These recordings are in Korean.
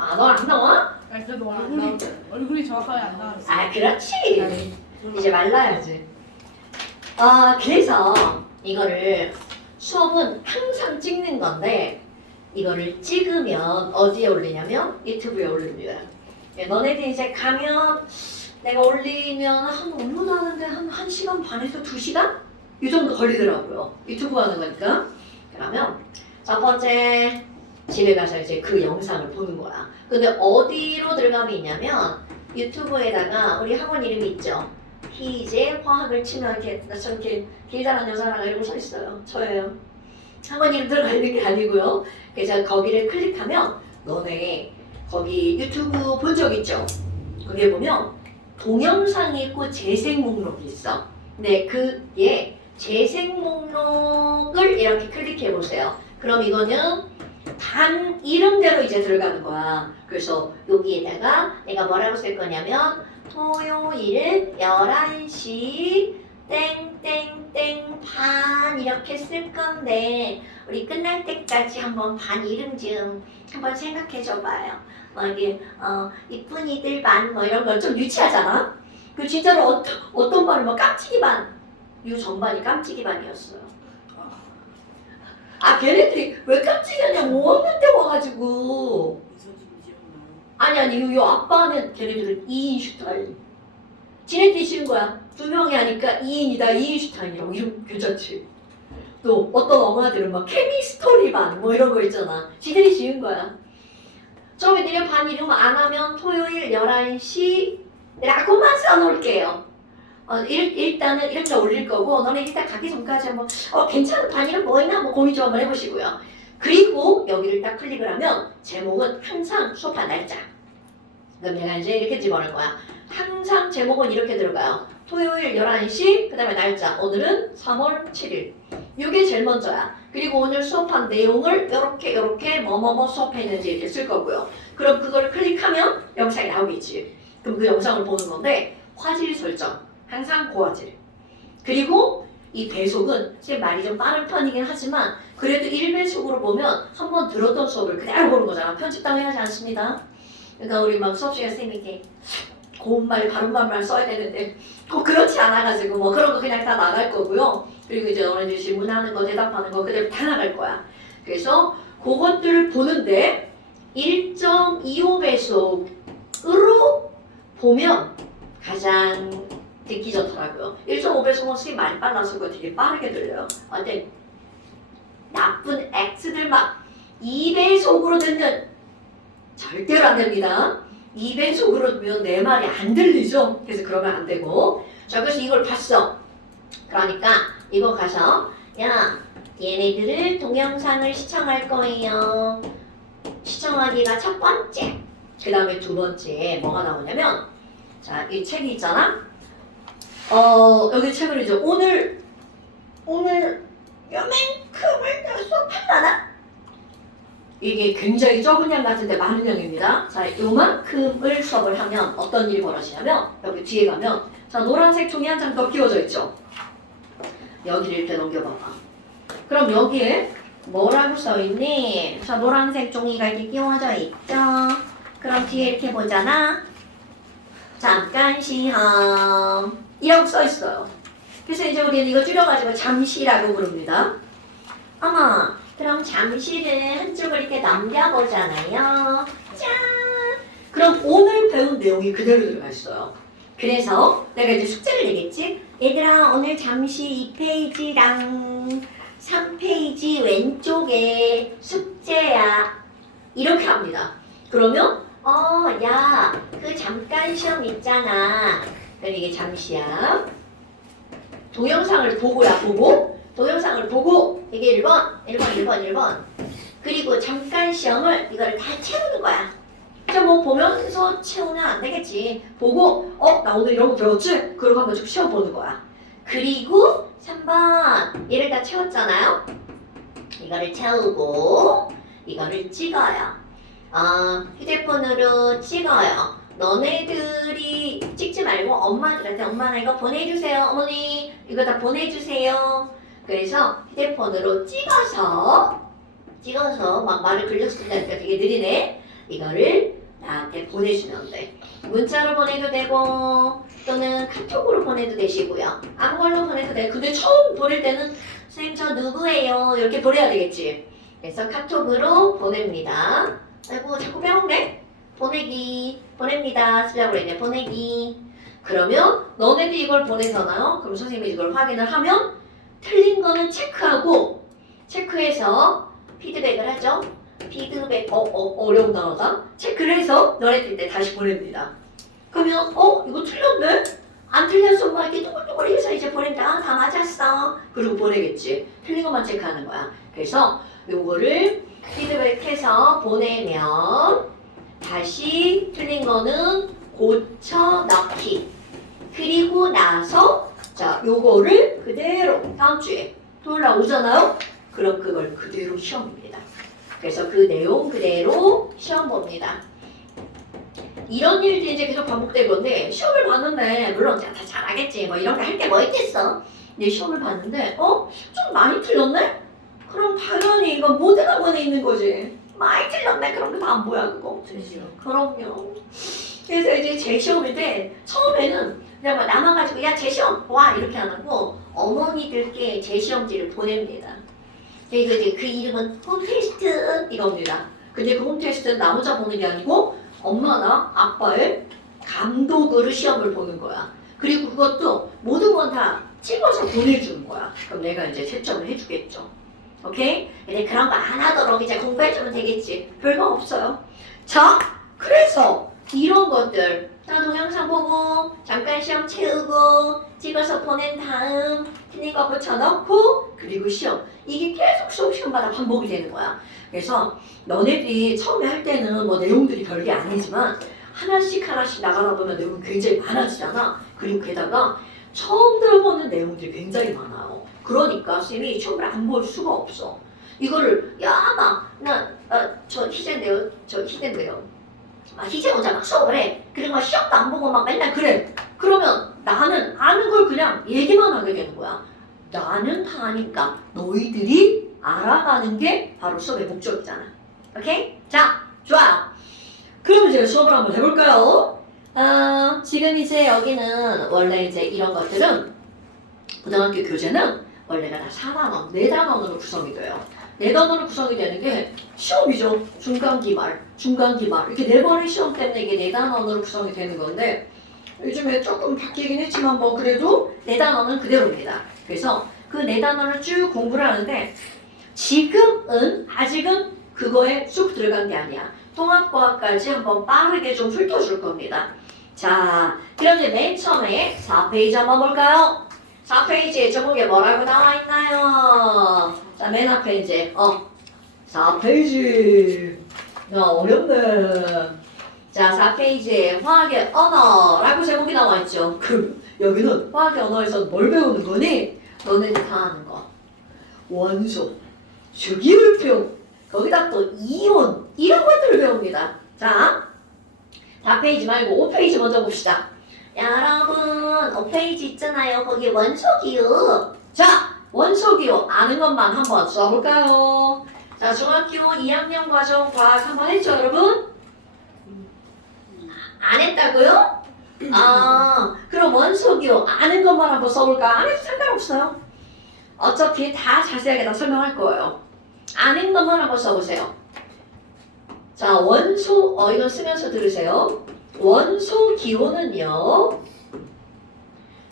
아, 너 안 나와? 아니 그래도 얼굴이 정확하게 안 나왔어. 아, 그렇지. 이제 말라야지. 그래서 이거를 수업은 항상 찍는 건데 이거를 찍으면 어디에 올리냐면 유튜브에 올립니다. 너네들 이제 가면 내가 올리면 한 업로드 하는데 한 1시간 반에서 2시간? 이 정도 걸리더라고요. 유튜브 하는 거니까. 그러면 첫 번째 집에 가서 이제 그 영상을 보는 거야. 근데 어디로 들어가면 있냐면 유튜브에다가 우리 학원 이름이 있죠. 희재 화학을 치면 이렇게 저렇게 길다란 여자랑 이러고 서 있어요. 저예요. 학원 이름 들어가 있는 게 아니고요. 그래서 거기를 클릭하면 너네 거기 유튜브 본 적 있죠? 거기에 보면 동영상이 있고 재생 목록이 있어. 근데 그게 재생 목록을 이렇게 클릭해 보세요. 그럼 이거는 단 이름대로 이제 들어가는 거야. 그래서 여기에다가 내가 뭐라고 쓸 거냐면 토요일 11시 땡땡땡 반 이렇게 쓸 건데 우리 끝날 때까지 한번 반 이름 좀 한번 생각해 줘봐요. 이게 이쁜 이들 반 뭐 이런 거 좀 유치하잖아. 그 진짜로 어떤 반은 뭐 깜찍이 반, 요 전반이 깜찍이 반이었어요. 걔네들이 왜 깜찍이냐 5학년 때 와가지고. 아니 요 아빠는 걔네들은 2인 슈타인. 지네들이 지은 거야. 2명이 하니까 2인이다 2인 슈타인이라고. 이름 괜찮지. 또 어떤 엄마들은 막 케미스토리 반 뭐 이런 거 있잖아. 지들이 지은 거야. 처음에 니네 반 이름 안 하면 토요일 11시 라고만 써놓을게요. 일단은 이렇게 올릴 거고 너네 일단 가기 전까지 한번 괜찮은 반 이름 뭐 있나 한번 고민 좀 한번 해보시고요. 그리고 여기를 딱 클릭을 하면 제목은 항상 수업한 날짜. 그럼 내가 이제 이렇게 집어넣을 거야. 항상 제목은 이렇게 들어가요. 토요일 11시 그 다음에 날짜. 오늘은 3월 7일. 이게 제일 먼저야. 그리고 오늘 수업한 내용을 요렇게 뭐뭐뭐 수업했는지 이렇게 쓸 거고요. 그럼 그걸 클릭하면 영상이 나오겠지. 그럼 그 영상을 보는 건데 화질 설정 항상 고화질. 그리고 이 배속은 지금 말이 좀 빠른 편이긴 하지만 그래도 1배속으로 보면 한번 들었던 수업을 그대로 보는 거잖아. 편집 당해야지 않습니다. 그러니까 우리 막 수업 시간에 쌤이 이렇게 고운 말 바른 말만 써야 되는데 꼭 그렇지 않아가지고 뭐 그런 거 그냥 다 나갈 거고요. 그리고 이제 너네들 질문하는 거 대답하는 거 그대로 다 나갈 거야. 그래서 그것들을 보는데 1.25배속으로 보면 가장 듣기 좋더라고요. 1.5배속은 수익 많이 빨라서 그거 되게 빠르게 들려요. 근데 나쁜 X들 막 2배속으로 듣는 절대로 안 됩니다. 2배속으로 들으면 내 말이 안 들리죠? 그래서 그러면 안 되고. 자, 그래서 이걸 봤어. 그러니까 이거 가서 야, 얘네들을 동영상을 시청할 거예요. 시청하기가 첫 번째. 그 다음에 두 번째 뭐가 나오냐면 자, 이 책이 있잖아. 여기 책을 이제 오늘 요만큼을 수업하려나? 이게 굉장히 적은 양 같은데 많은 양입니다. 자, 요만큼을 수업을 하면 어떤 일이 벌어지냐면 여기 뒤에 가면 자, 노란색 종이 한 장 더 끼워져 있죠. 여기를 이렇게 넘겨봐봐. 그럼 여기에 뭐라고 써있니? 자, 노란색 종이가 이렇게 끼워져 있죠. 그럼 뒤에 이렇게 보잖아. 잠깐 시험 이라고 써있어요. 그래서 이제 우리는 이거 줄여가지고 잠시라고 부릅니다. 어머, 그럼 잠시를 한쪽을 이렇게 넘겨보잖아요. 짠! 그럼 오늘 배운 내용이 그대로 들어가 있어요. 그래서 내가 이제 숙제를 내겠지? 얘들아, 오늘 잠시 2페이지랑 3페이지 왼쪽에 숙제야. 이렇게 합니다. 그러면 야, 그 잠깐 시험 있잖아. 그럼 이게 잠시야. 동영상을 보고야, 보고. 동영상을 보고 이게 1번. 그리고 잠깐 시험을 이거를 다 채우는 거야. 이제 뭐 보면서 채우면 안 되겠지. 보고 나 오늘 이런 거 배웠지? 그러고 한번 좀 시험 보는 거야. 그리고 3번 얘를 다 채웠잖아요. 이거를 채우고 이거를 찍어요. 휴대폰으로 찍어요. 너네들이 찍지 말고 엄마들한테 엄마 나 이거 보내주세요. 어머니 이거 다 보내주세요. 그래서 휴대폰으로 찍어서 막 말을 글력 쓴다니까 되게 느리네. 이거를 보내주면 돼. 문자로 보내도 되고 또는 카톡으로 보내도 되시고요. 아무 걸로 보내도 돼. 근데 처음 보낼 때는 선생님 저 누구예요? 이렇게 보내야 되겠지. 그래서 카톡으로 보냅니다. 아이고 자꾸 빼먹네. 보내기 보냅니다. 쓰자고 그랬네. 보내기. 그러면 너네들이 이걸 보내잖아요. 그럼 선생님이 이걸 확인을 하면 틀린 거는 체크해서 피드백을 하죠. 피드백 어려운 단어다. 체크를 해서 너네들 때 다시 보냅니다. 그러면 이거 틀렸네? 안 틀렸어 막 이렇게 뚜글뚜글 해서 이제 보낸다. 다 맞았어. 그리고 보내겠지. 틀린 것만 체크하는 거야. 그래서 요거를 피드백해서 보내면 다시 틀린 거는 고쳐 넣기. 그리고 나서 자 요거를 그대로 다음 주에 토요일 날 오잖아요. 그럼 그걸 그대로 시험입니다. 그래서 그 내용 그대로 시험 봅니다. 이런 일들이 이제 계속 반복되건데 시험을 봤는데 물론 다 잘하겠지 뭐 이런 거 할 게 뭐 있겠어. 근데 시험을 봤는데 좀 많이 틀렸네? 그럼 당연히 이거 모든 학원에 있는 거지. 많이 틀렸네. 그럼 다 안 보여 그거. 그럼요. 그래서 이제 재시험일 때 처음에는 그냥 막 남아가지고 야 재시험 와 이렇게 안 하고 어머니들께 재시험지를 보냅니다. 그리고 이제 그 이름은 홈테스트 이겁니다. 근데 그 홈테스트는 나 혼자 보는 게 아니고 엄마나 아빠의 감독으로 시험을 보는 거야. 그리고 그것도 모든 건 다 찍어서 보내주는 거야. 그럼 내가 이제 채점을 해주겠죠. 오케이? 근데 그런 거 안 하도록 이제 공부해주면 되겠지. 별거 없어요. 자, 그래서 이런 것들 다 동영상 보고 잠깐 시험 채우고 찍어서 보낸 다음 틀린 거 붙여넣고 그리고 시험. 이게 계속 시험마다 반복이 되는 거야. 그래서 너네들이 처음에 할 때는 뭐 내용들이 별게 아니지만 하나씩 나가다 보면 내용이 굉장히 많아지잖아. 그리고 게다가 처음 들어보는 내용들이 굉장히 많아요. 그러니까 쌤이 시험을 안 볼 수가 없어. 이거를 저 희재인데요. 희재 혼자 막 수업을 해. 그리고 막 시험도 안 보고 막 맨날 그래. 그러면 나는 아는 걸 그냥 얘기만 하게 되는 거야. 나는 다 아니까 너희들이 알아가는 게 바로 수업의 목적이잖아. 오케이? 자, 좋아요. 그럼 이제 수업을 한번 해볼까요? 지금 이제 여기는 원래 이제 이런 것들은 고등학교 교재는 원래가 다 4단원, 4단원으로 구성이 돼요. 4단원으로 구성이 되는 게 시험이죠. 중간기말 이렇게 4번의 시험 때문에 이게 4단원으로 구성이 되는 건데 요즘에 조금 바뀌긴 했지만 뭐 그래도 4단원은 그대로입니다. 그래서 그 4단원을 쭉 공부를 하는데 지금은 아직은 그거에 쑥 들어간 게 아니야. 통합과학까지 한번 빠르게 좀 훑어줄 겁니다. 자, 그럼 이제 맨 처음에 4페이지 한번 볼까요? 4페이지에 제목에 뭐라고 나와 있나요? 자, 맨 앞에 이제 4페이지 어렵네. 자, 4페이지에 화학의 언어라고 제목이 나와 있죠. 그럼 여기는 화학의 언어에서 뭘 배우는 거니? 너네들 다 아는 거. 원소, 주기율표, 거기다 또 이온 이런 것들을 배웁니다. 자, 4페이지 말고 5페이지 먼저 봅시다. 여러분 5페이지 있잖아요. 거기 원소기호. 자, 원소기호 아는 것만 한번 써볼까요? 자, 중학교 2학년 과정 과학 한번 했죠, 여러분? 안 했다고요? 그럼 원소기호 아는 것만 한번 써볼까? 안 해도 상관없어요. 어차피 다 자세하게 다 설명할 거예요. 아는 것만 한번 써보세요. 자, 원소, 이건 쓰면서 들으세요. 원소 기호는요,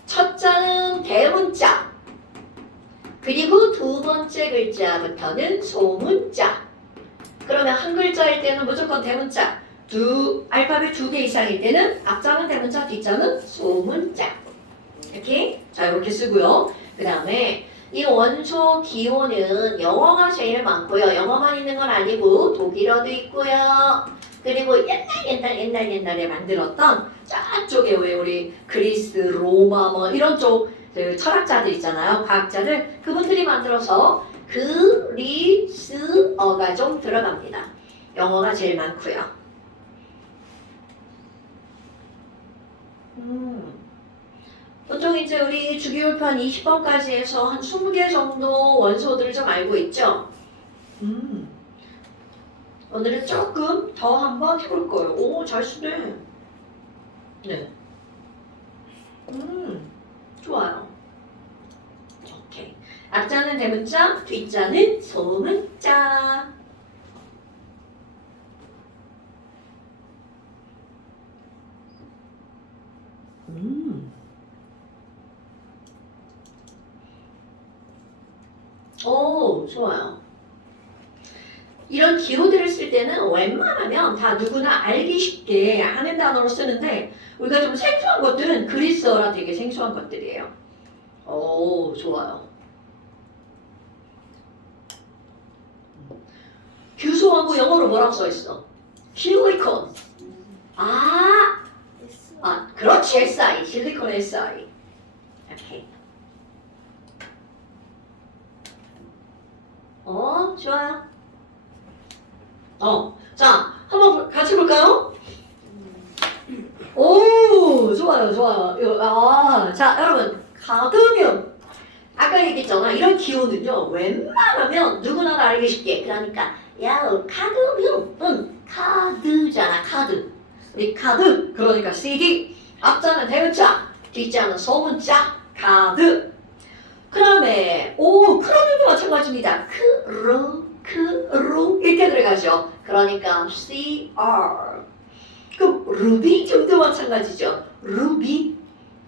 첫 자는 대문자, 그리고 두 번째 글자부터는 소문자. 그러면 한 글자일 때는 무조건 대문자, 알파벳 2개 이상일 때는 앞자는 대문자, 뒷자는 소문자. 이렇게, 자, 이렇게 쓰고요. 그 다음에 이 원소 기호는 영어가 제일 많고요. 영어만 있는 건 아니고 독일어도 있고요. 그리고 옛날에 만들었던 저쪽에 왜 우리 그리스, 로마 뭐 이런 쪽 그 철학자들 있잖아요. 과학자들 그분들이 만들어서 그리스어가 좀 들어갑니다. 영어가 제일 많고요. 보통 이제 우리 주기율표 한 20번까지 해서 한 20개 정도 원소들을 좀 알고 있죠? 오늘은 조금 더 한번 한번 해볼 거예요. 오, 잘 쓰네. 네. 좋아요. 오케이. 앞자는 대문자, 뒷자는 소문자. 오, 좋아요. 이런 기호들을 쓸 때는 웬만하면 다 누구나 알기 쉽게 하는 단어로 쓰는데 우리가 좀 생소한 것들은 그리스어라 되게 생소한 것들이에요. 오, 좋아요. 규소하고 영어로 뭐라고 써있어? 실리콘. 그렇지, SI. 실리콘 SI. 오케이. 좋아요. 자, 한번 같이 볼까요? 오, 좋아요, 좋아요. 자, 여러분, 카드뮴. 아까 얘기했잖아. 이런 기호는요, 웬만하면 누구나 다 알기 쉽게. 그러니까, 야, 카드뮴. 카드잖아, 카드. 이 카드. 그러니까 CD. 앞자는 대문자, 뒷자는 소문자, 카드. 그 다음에, 크로뮴도 마찬가지입니다. 크로 이렇게 들어가죠. 그러니까 CR. 그럼 루비 정도 마찬가지죠. 루비.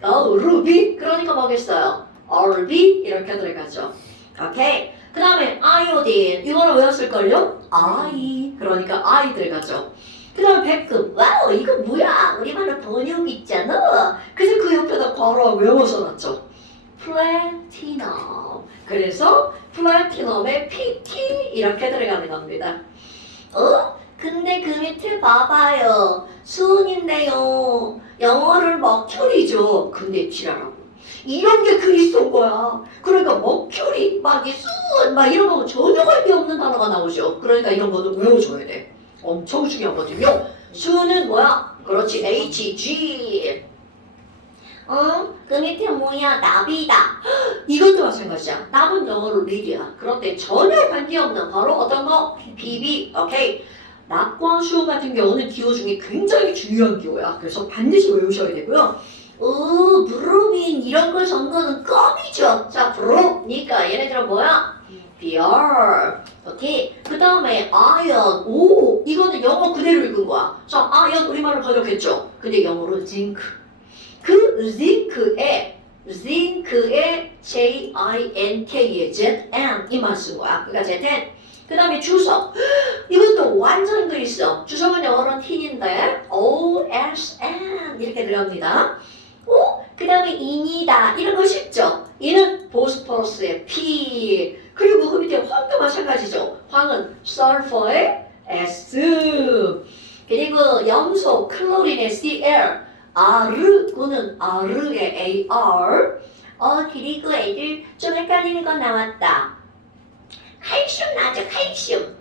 루비. 그러니까 뭐겠어요? RB 이렇게 들어가죠. 오케이. 그 다음에 아이오딘. 이거는 외웠을걸요? I. 그러니까 I 들어가죠. 그 다음에 백금. 와우, 이거 뭐야? 우리말로 번역 있잖아. 그래서 그 옆에다 바로 외워서 놨죠. 플래티넘. 그래서 플래티넘에 PT 이렇게 들어가는 겁니다. 근데 그 밑에 봐봐요. 수은인데요. 영어를 머큐리죠. 근데 지랄하고. 이런 게 그리스도인 거야. 그러니까 머큐리, 막 이 수은, 막 이런 거 전혀 관계없는 단어가 나오죠. 그러니까 이런 것도 외워줘야 돼. 엄청 중요하거든요. 수는 뭐야? 그렇지, HG. 그 밑에 뭐야? 나비다. 이것도 마찬가지야. 납은 영어로 리드야. 그런데 전혀 관계없는 바로 어떤 거? BB. 오케이. 납과 수음 같은 경우는 기호 중에 굉장히 중요한 기호야. 그래서 반드시 외우셔야 되고요. 브루빈 이런 거 전거는 껌이죠. 자, 브루니까 얘네들은 뭐야? BR. 오케이. 그 다음에 아연. 이거는 영어 그대로 읽은 거야. 자, 아연 우리말로 번역했죠. 근데 영어로 징크. 그 징크에 J-I-N-K에 ZN 이만 쓴 거야. 그러니까 ZN. 그 다음에 주석. 이것도 완전 그리스어. 주석은 영어로는 T인데 O-S-N 이렇게 들어갑니다. 그 다음에 인이다. 이런 거 쉽죠? 이는 보스포러스의 P. 그리고 그 밑에 황도 마찬가지죠. 황은 설퍼의 S. 그리고 염소 클로린의 CL. R구는 R의 AR. 그리고 애들 좀 헷갈리는 건 나왔다. 칼슘 나죠, 칼슘.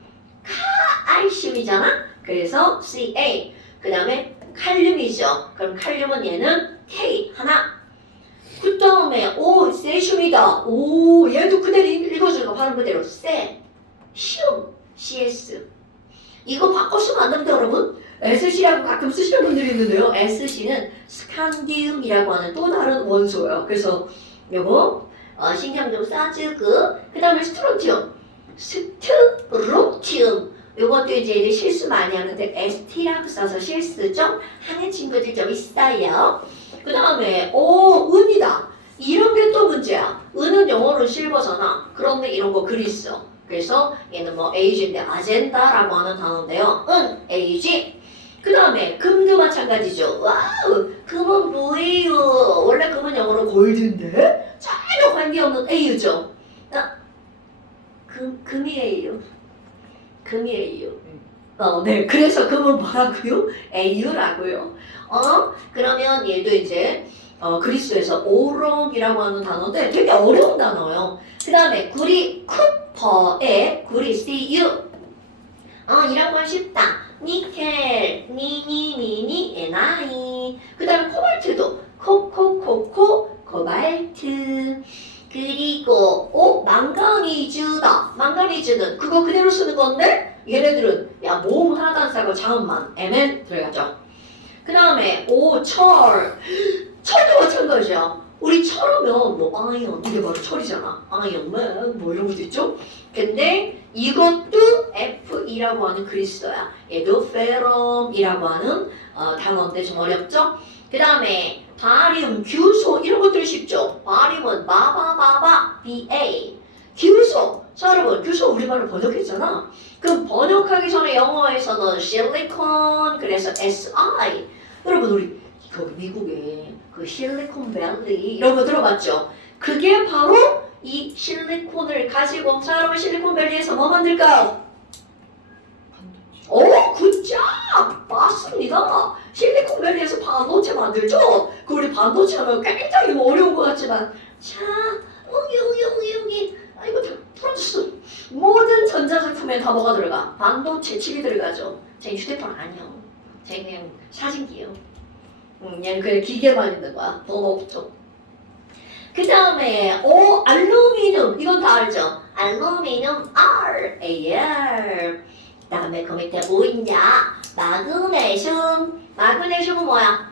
칼슘이잖아? 그래서 CA. 그 다음에 칼륨이죠. 그럼 칼륨은 얘는 K 하나. 그 다음에 세슘이다. 얘도 그대로 읽어주는 거 발음 그대로 세. 슘 CS. 이거 바꿔 쓰면 안 됩니다, 여러분. SC라고 가끔 쓰시는 분들이 있는데요. SC는 스칸디움이라고 하는 또 다른 원소예요. 그래서 요거 신경 좀 써주고. 그 다음에 스트론티움. 스트론티움. 요것도 이제 실수 많이 하는데 ST라고 써서 실수 좀 하는 친구들 좀 있어요. 그 다음에 은이다. 이런 게 또 문제야. 은은 영어로 실버잖아. 그런데 이런 거 그리스어. 그래서 얘는 뭐 에이지인데 아젠다라고 하는 단어인데요. 에이지. 그 다음에 금도 마찬가지죠. 와우, 금은 뭐예요? 원래 금은 영어로 골드인데 전혀 관계없는 A유죠. 금이에요. 금이에요. 네. 그래서 금은 뭐라고요? A유라고요. 그러면 얘도 이제 그리스에서 오롱이라고 하는 단어인데 되게 어려운 단어예요. 그 다음에 구리 쿠퍼에 구리 CU. 이런 건 쉽다. 니켈, 니니, NI. 그 다음에 코발트도 코발트. 그리고 망가니즈다. 망가니즈는 그거 그대로 쓰는 건데 얘네들은 모음 하나도 안 쓰고 자음만 M은 들어가죠. 그 다음에 철도 마찬가지야. 우리 철하면 뭐 아이언 이게 바로 철이잖아. 아이언맨 뭐 이런 것도 있죠. 근데 이것도 Fe라고 하는 그리스어야. 얘도 페럼이라고 하는 단어인데 좀 어렵죠. 그 다음에 바리움, 규소 이런 것들이 쉽죠. 바리움은 바바바바 BA 규소. 자 여러분 규소 우리말로 번역했잖아. 그럼 번역하기 전에 영어에서는 실리콘 그래서 SI. 여러분 우리 거기 미국에 그 실리콘밸리 이런 거 들어봤죠? 그게 바로 이 실리콘을 가지고 자 여러분 실리콘밸리에서 뭐 만들까요? 오 굿잡! 맞습니다. 실리콘밸리에서 반도체 만들죠? 그 우리 반도체 하면 굉장히 어려운 것 같지만 자 여기 이거 다 풀어줬어. 모든 전자제품에 다 뭐가 들어가? 반도체 칩이 들어가죠. 제 휴대폰 아니요. 제 그냥 사진기요. 얘는 그냥 기계만 있는 거야. 돈 없죠. 그 다음에 알루미늄 이건 다 알죠? 알루미늄 RAL. 그 다음에 그 밑에 뭐 있냐? 마그네슘. 마그네슘은 뭐야?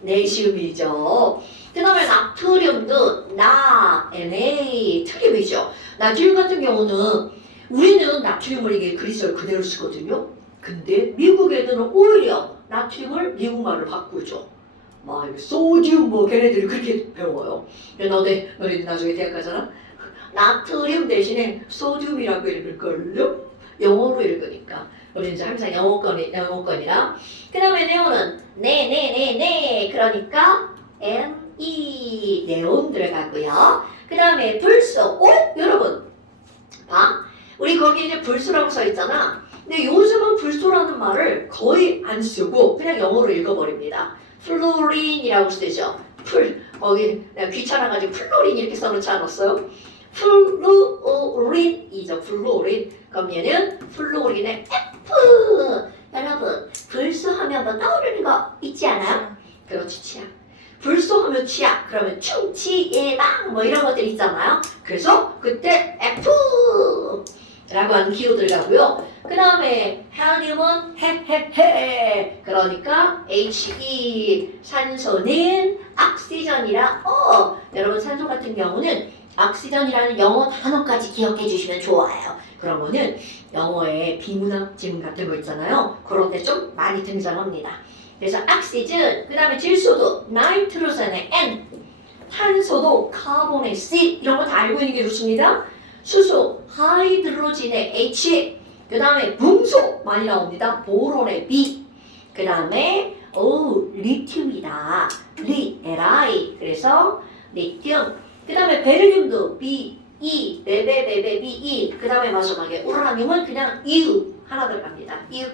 네슘이죠. 그 다음에 나트륨도 NA 트륨이죠. 나트륨 같은 경우는 우리는 나트륨을 이게 그리스어를 그대로 쓰거든요. 근데 미국 애들은 오히려 나트륨을 미국말로 바꾸죠. 막 소듐 뭐 걔네들이 그렇게 배워요. 너네 나중에 대학 가잖아. 나트륨 대신에 소듐이라고 읽을걸요? 영어로 읽으니까. 우리는 이제 항상 영어권이라. 그 다음에 네온은 네. 그러니까 NE 네온 들어가고요. 그 다음에 불소. 여러분 봐. 우리 거기 이제 불소라고 써 있잖아. 근데 요즘은 불소라는 말을 거의 안 쓰고 그냥 영어로 읽어버립니다. 플로린이라고 쓰죠. 거기 내가 귀찮아가지고 플로린 이렇게 써놓지 않았어요? 플루오린이죠. 플루오린. 그럼 얘는 플루오린의 F. 여러분 불소하면 뭐 떠오르는 거 있지 않아요? 그렇지 치약. 불소하면 치약. 그러면 충치예방 뭐 이런 것들 있잖아요. 그래서 그때 F 라고 하는 기호 들어가고요. 그 다음에 헬륨은 헤헤헤 그러니까 He 산소는 옥시전이라 여러분 산소 같은 경우는 옥시전이라는 영어 단어까지 기억해 주시면 좋아요. 그러면은 영어에 비문학 지문 같은 거 있잖아요. 그런 데 좀 많이 등장합니다. 그래서 옥시전 그 다음에 질소도 나이트로젠의 N 탄소도 카본의 C 이런 거 다 알고 있는 게 좋습니다. 수소 하이드로진의 H 그 다음에 붕소 많이 나옵니다. 보론의 B 그 다음에 리튬이다. Li 그래서 리튬 그 다음에 베릴륨도 Be Be 그 다음에 마지막에 우라늄은 그냥 EU 하나 들어갑니다. EU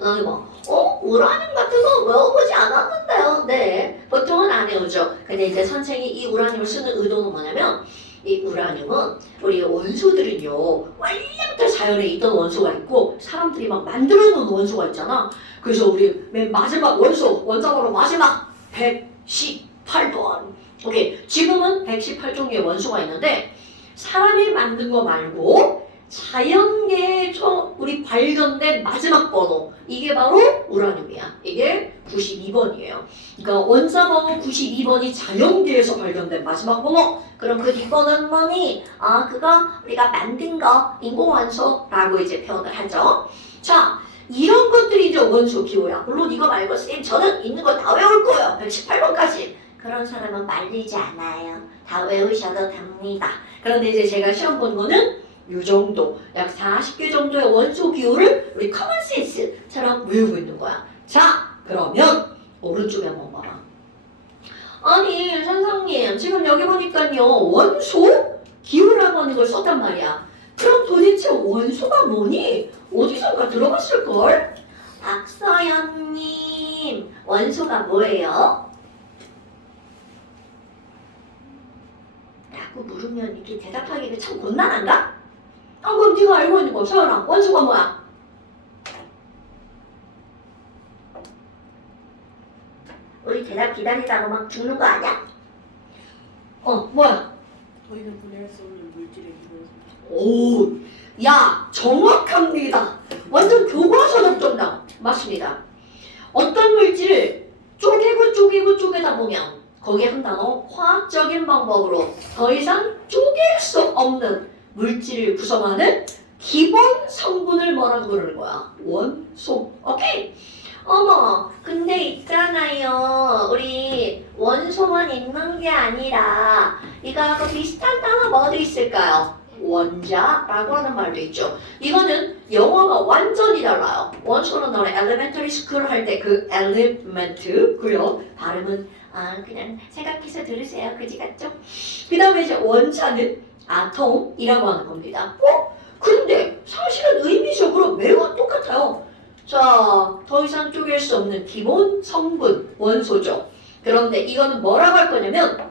우라늄 같은 거 외워보지 않았는데요. 네 보통은 안 외우죠. 근데 이제 선생이 이 우라늄을 쓰는 의도는 뭐냐면 이 우라늄은 우리 원소들은요 원래부터 자연에 있던 원소가 있고 사람들이 막 만들어놓은 원소가 있잖아. 그래서 우리 맨 마지막 원자번호 마지막 118번. 오케이 지금은 118종류의 원소가 있는데 사람이 만든 거 말고 자연계에 우리 발견된 마지막 번호 이게 바로 우라늄이야. 이게 92번이에요. 그러니까 원자 번호 92번이 자연계에서 발견된 마지막 번호. 그럼 그 뒷번호는 뭐니? 그거 우리가 만든 거 인공원소라고 이제 표현을 하죠. 자, 이런 것들이 이제 원소 기호야. 물론 이거 말고 쌤 저는 있는 거 다 외울 거예요. 118번까지. 그런 사람은 말리지 않아요. 다 외우셔도 됩니다. 그런데 이제 제가 시험 본 거는 이 정도, 약 40개 정도의 원소 기호를 우리 커먼센스처럼 외우고 있는 거야. 자, 그러면 오른쪽에 한번 봐봐. 아니, 선생님, 지금 여기 보니까요, 원소 기호라고 하는 걸 썼단 말이야. 그럼 도대체 원소가 뭐니? 어디선가 들어봤을걸? 박서연님, 원소가 뭐예요? 라고 물으면 이렇게 대답하기가 참 곤란한가? 그럼 네가 알고 있는 거, 서연아, 원소가 뭐야? 우리 대답 기다리다가 막 죽는 거 아니야? 뭐야? 저희는 분해할 수 없는 물질의 기호를 오, 야, 정확합니다. 완전 교과서적 정답. 맞습니다. 어떤 물질을 쪼개다 보면 거기에 한 단어 화학적인 방법으로 더 이상 쪼갤 수 없는 물질을 구성하는 기본 성분을 뭐라고 부르는 거야? 원소. 오케이? 어머, 근데 있잖아요. 우리 원소만 있는 게 아니라 이거하고 비슷한 단어 뭐도 있을까요? 원자라고 하는 말도 있죠. 이거는 영어가 완전히 달라요. 원소는 너네 elementary school 할 때 그 element고요. 발음은 그냥 생각해서 들으세요. 그지 같죠? 그 다음에 이제 원자는 아톰이라고 하는 겁니다. 근데 사실은 의미적으로 매우 똑같아요. 자, 더 이상 쪼갤 수 없는 기본 성분, 원소죠. 그런데 이거는 뭐라고 할 거냐면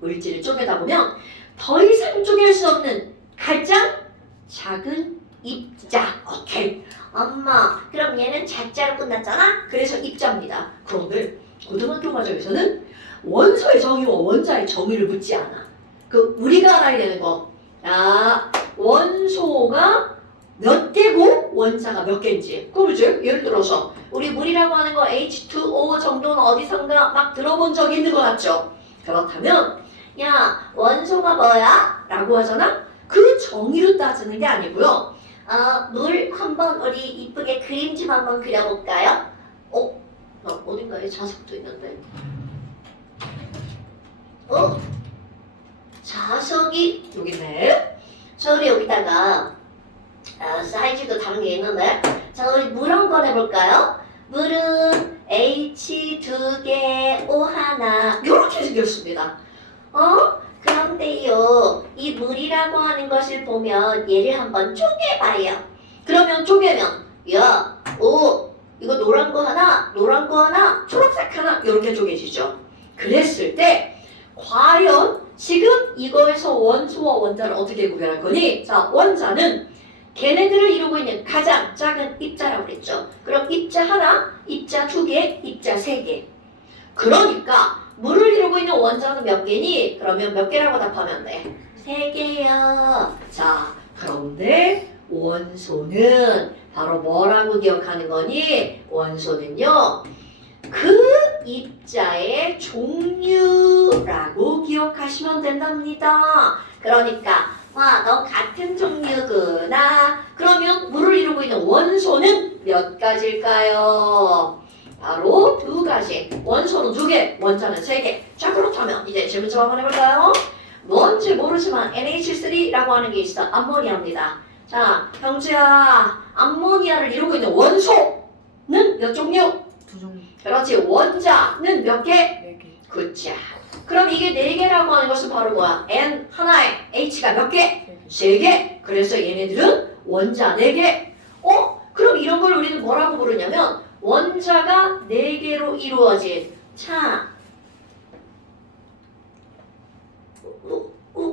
물질을 쪼개다 보면 더 이상 쪼갤 수 없는 가장 작은 입자. 오케이. 엄마, 그럼 얘는 자자로 끝났잖아? 그래서 입자입니다. 그런데 고등학교 과정에서는 원소의 정의와 원자의 정의를 묻지 않아. 그 우리가 알아야 되는 거. 원소가 몇 개고 원자가 몇 개인지. 그죠? 예를 들어서 우리 물이라고 하는 거 H2O 정도는 어디선가 막 들어본 적 있는 것 같죠? 그렇다면 야, 원소가 뭐야? 라고 하잖아? 그 정의로 따지는 게 아니고요. 물 한번 우리 이쁘게 그림 좀 한번 그려볼까요? 어딘가에 자석도 있는데. 자석이 여기 있네. 자, 우리 여기다가 사이즈도 다른 게 있는데. 자, 우리 물 한번 해볼까요? 물은 H 2개, O 하나 이렇게 생겼습니다. 그런데요, 이 물이라고 하는 것을 보면 얘를 한번 쪼개봐요. 그러면 쪼개면 야, 이거 노란 거 하나, 초록색 하나 이렇게 쪼개지죠. 그랬을 때 과연 지금 이거에서 원소와 원자를 어떻게 구별할 거니? 자, 원자는 걔네들을 이루고 있는 가장 작은 입자라고 그랬죠. 그럼 입자 하나, 입자 두 개, 입자 세 개. 그러니까 물을 이루고 있는 원자는 몇 개니? 그러면 몇 개라고 답하면 돼? 세 개요. 자, 그런데 원소는 바로 뭐라고 기억하는 거니? 원소는요, 그 입자의 종류라고 기억하시면 된답니다. 그러니까 너 같은 종류구나. 그러면 물을 이루고 있는 원소는 몇 가지일까요? 바로 두 가지. 원소는 두 개, 원자는 세 개. 자, 그렇다면 이제 질문좀 한번 해볼까요? 뭔지 모르지만 NH3라고 하는 게 있어. 암모니아입니다. 자, 형제야, 암모니아를 이루고 있는 원소는 몇 종류? 두 종류. 그렇지. 원자는 몇 개? 네 개. 그치. 그럼 이게 네 개라고 하는 것은 바로 뭐야? N 하나에 H가 몇 개? 네 개. 세 개. 그래서 얘네들은 원자 네 개. 그럼 이런 걸 우리는 뭐라고 부르냐면 원자가 네 개로 이루어진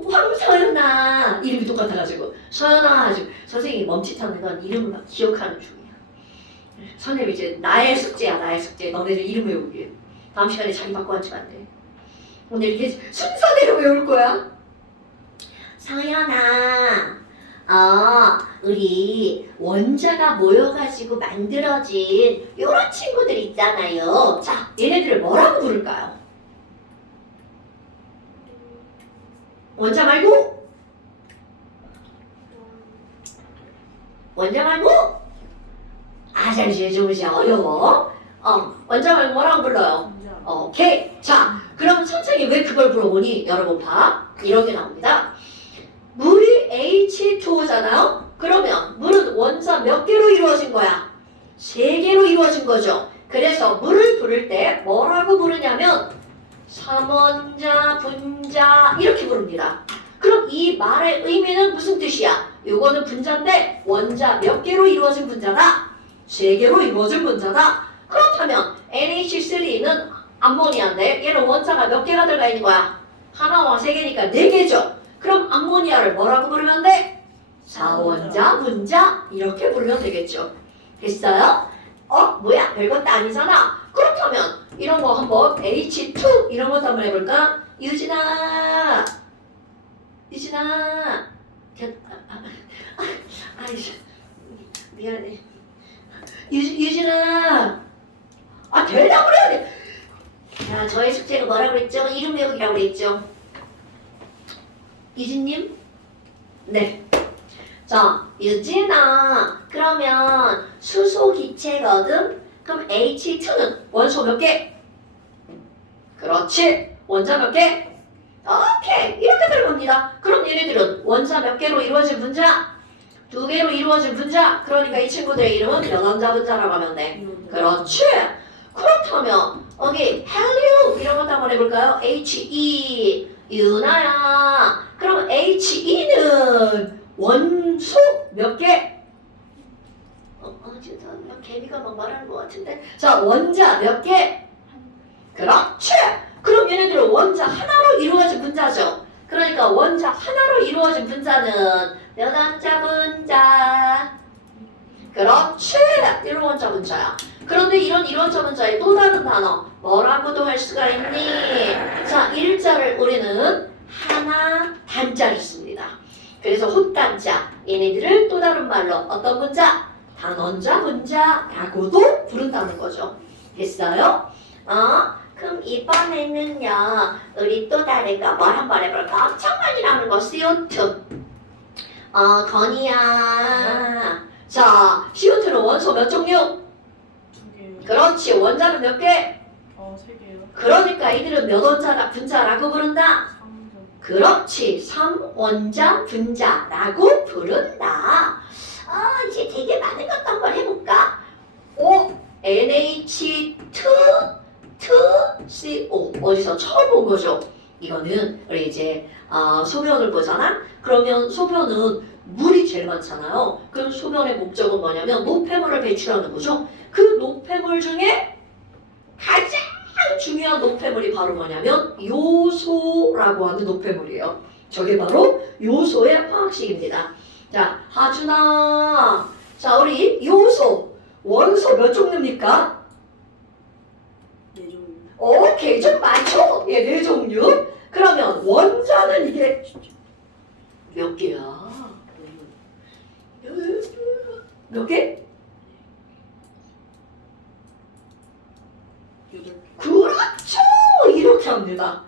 황서연아 이름이 똑같아가지고 서연아 아주 선생님이 멈칫하는 건 이름을 막 기억하는 중이야. 선생님 이제 나의 숙제야. 나의 숙제. 너네들 이름 외우기. 다음 시간에 자기 바꿔 앉으면 안 돼. 오늘 이렇게 순서대로 외울 거야. 서연아, 우리 원자가 모여가지고 만들어진 요런 친구들 있잖아요. 자, 얘네들을 뭐라고 부를까요? 원자 말고? 원자 말고? 잠시 좀 어려워. 원자 말고 뭐라고 불러요? 원자. 오케이. 자, 그럼 선생님이 왜 그걸 물어보니? 여러분 봐. 이렇게 나옵니다. 물이 H2O잖아요? 그러면 물은 원자 몇 개로 이루어진 거야? 세 개로 이루어진 거죠. 그래서 물을 부를 때 뭐라고 부르냐면 삼원자, 분자 이렇게 부릅니다. 그럼 이 말의 의미는 무슨 뜻이야? 요거는 분자인데 원자 몇 개로 이루어진 분자다? 세 개로 이루어진 분자다. 그렇다면 NH3는 암모니아인데 얘는 원자가 몇 개가 들어가 있는 거야? 하나와 세 개니까 네 개죠. 그럼 암모니아를 뭐라고 부르면 돼? 사원자, 분자 이렇게 부르면 되겠죠. 됐어요? 뭐야? 별것도 아니잖아. 그렇다면 이런 거 한번 H2 이런 것도 한번 해볼까? 유진아, 아이씨, 미안해. 유진아, 대답을 해야 돼. 자, 저의 숙제는 뭐라 그랬죠? 이름 외우기라고 그랬죠. 유진님? 네. 자, 유진아, 그러면 수소 기체거든? 그럼 H2는 원소 몇 개? 그렇지. 원자 몇 개? 오케이. 이렇게 들어갑니다. 그럼 얘네들은 원자 몇 개로 이루어진 분자? 2개로 이루어진 분자. 그러니까 이 친구들의 이름은 면원자 분자라고 하면 돼. 그렇지. 그렇다면 여기 헬륨 이런 것도 한번 해볼까요? He. 유나야. 그럼 He는 원소 몇 개? 진짜 개미가 막 말하는 것 같은데. 자, 원자 몇 개? 그렇지. 그럼 얘네들은 원자 하나로 이루어진 분자죠. 그러니까 원자 하나로 이루어진 분자는 면원자 분자. 그렇지. 이런 원자 분자야. 그런데 이런 일원자 분자의 또 다른 단어 뭐라고도 할 수가 있니? 자, 일자를 우리는 하나 단자를 씁니다. 그래서 헛단자, 얘네들을 또 다른 말로 어떤 분자? 단원자 분자라고도 부른다는 거죠. 됐어요? 그럼 이번에는요, 우리 또 다른 거 뭘 한번 해볼까? 엄청 많이 나오는 거 CO2. 건이야. 자, CO2는 원소 몇 종류? 2개. 그렇지. 원자는 몇 개? 3개요. 그러니까 이들은 몇 원자 분자라고 부른다? 3점. 그렇지. 3원자 분자라고 부른다. 이제 되게 많은 것도 한번 해볼까? NH2 2CO. 어디서 처음 본 거죠? 이거는 우리 이제 소변을 보잖아? 그러면 소변은 물이 제일 많잖아요. 그럼 소변의 목적은 뭐냐면 노폐물을 배출하는 거죠. 그 노폐물 중에 가장 중요한 노폐물이 바로 뭐냐면 요소라고 하는 노폐물이에요. 저게 바로 요소의 화학식입니다. 자, 하준아. 자, 우리 요소, 원소 몇 종류입니까? 4종. 오케이, 좀 많죠? 예, 4종류. 그러면 원자는 이게 몇 개야? 몇 개? 8개. 그렇죠! 이렇게 합니다.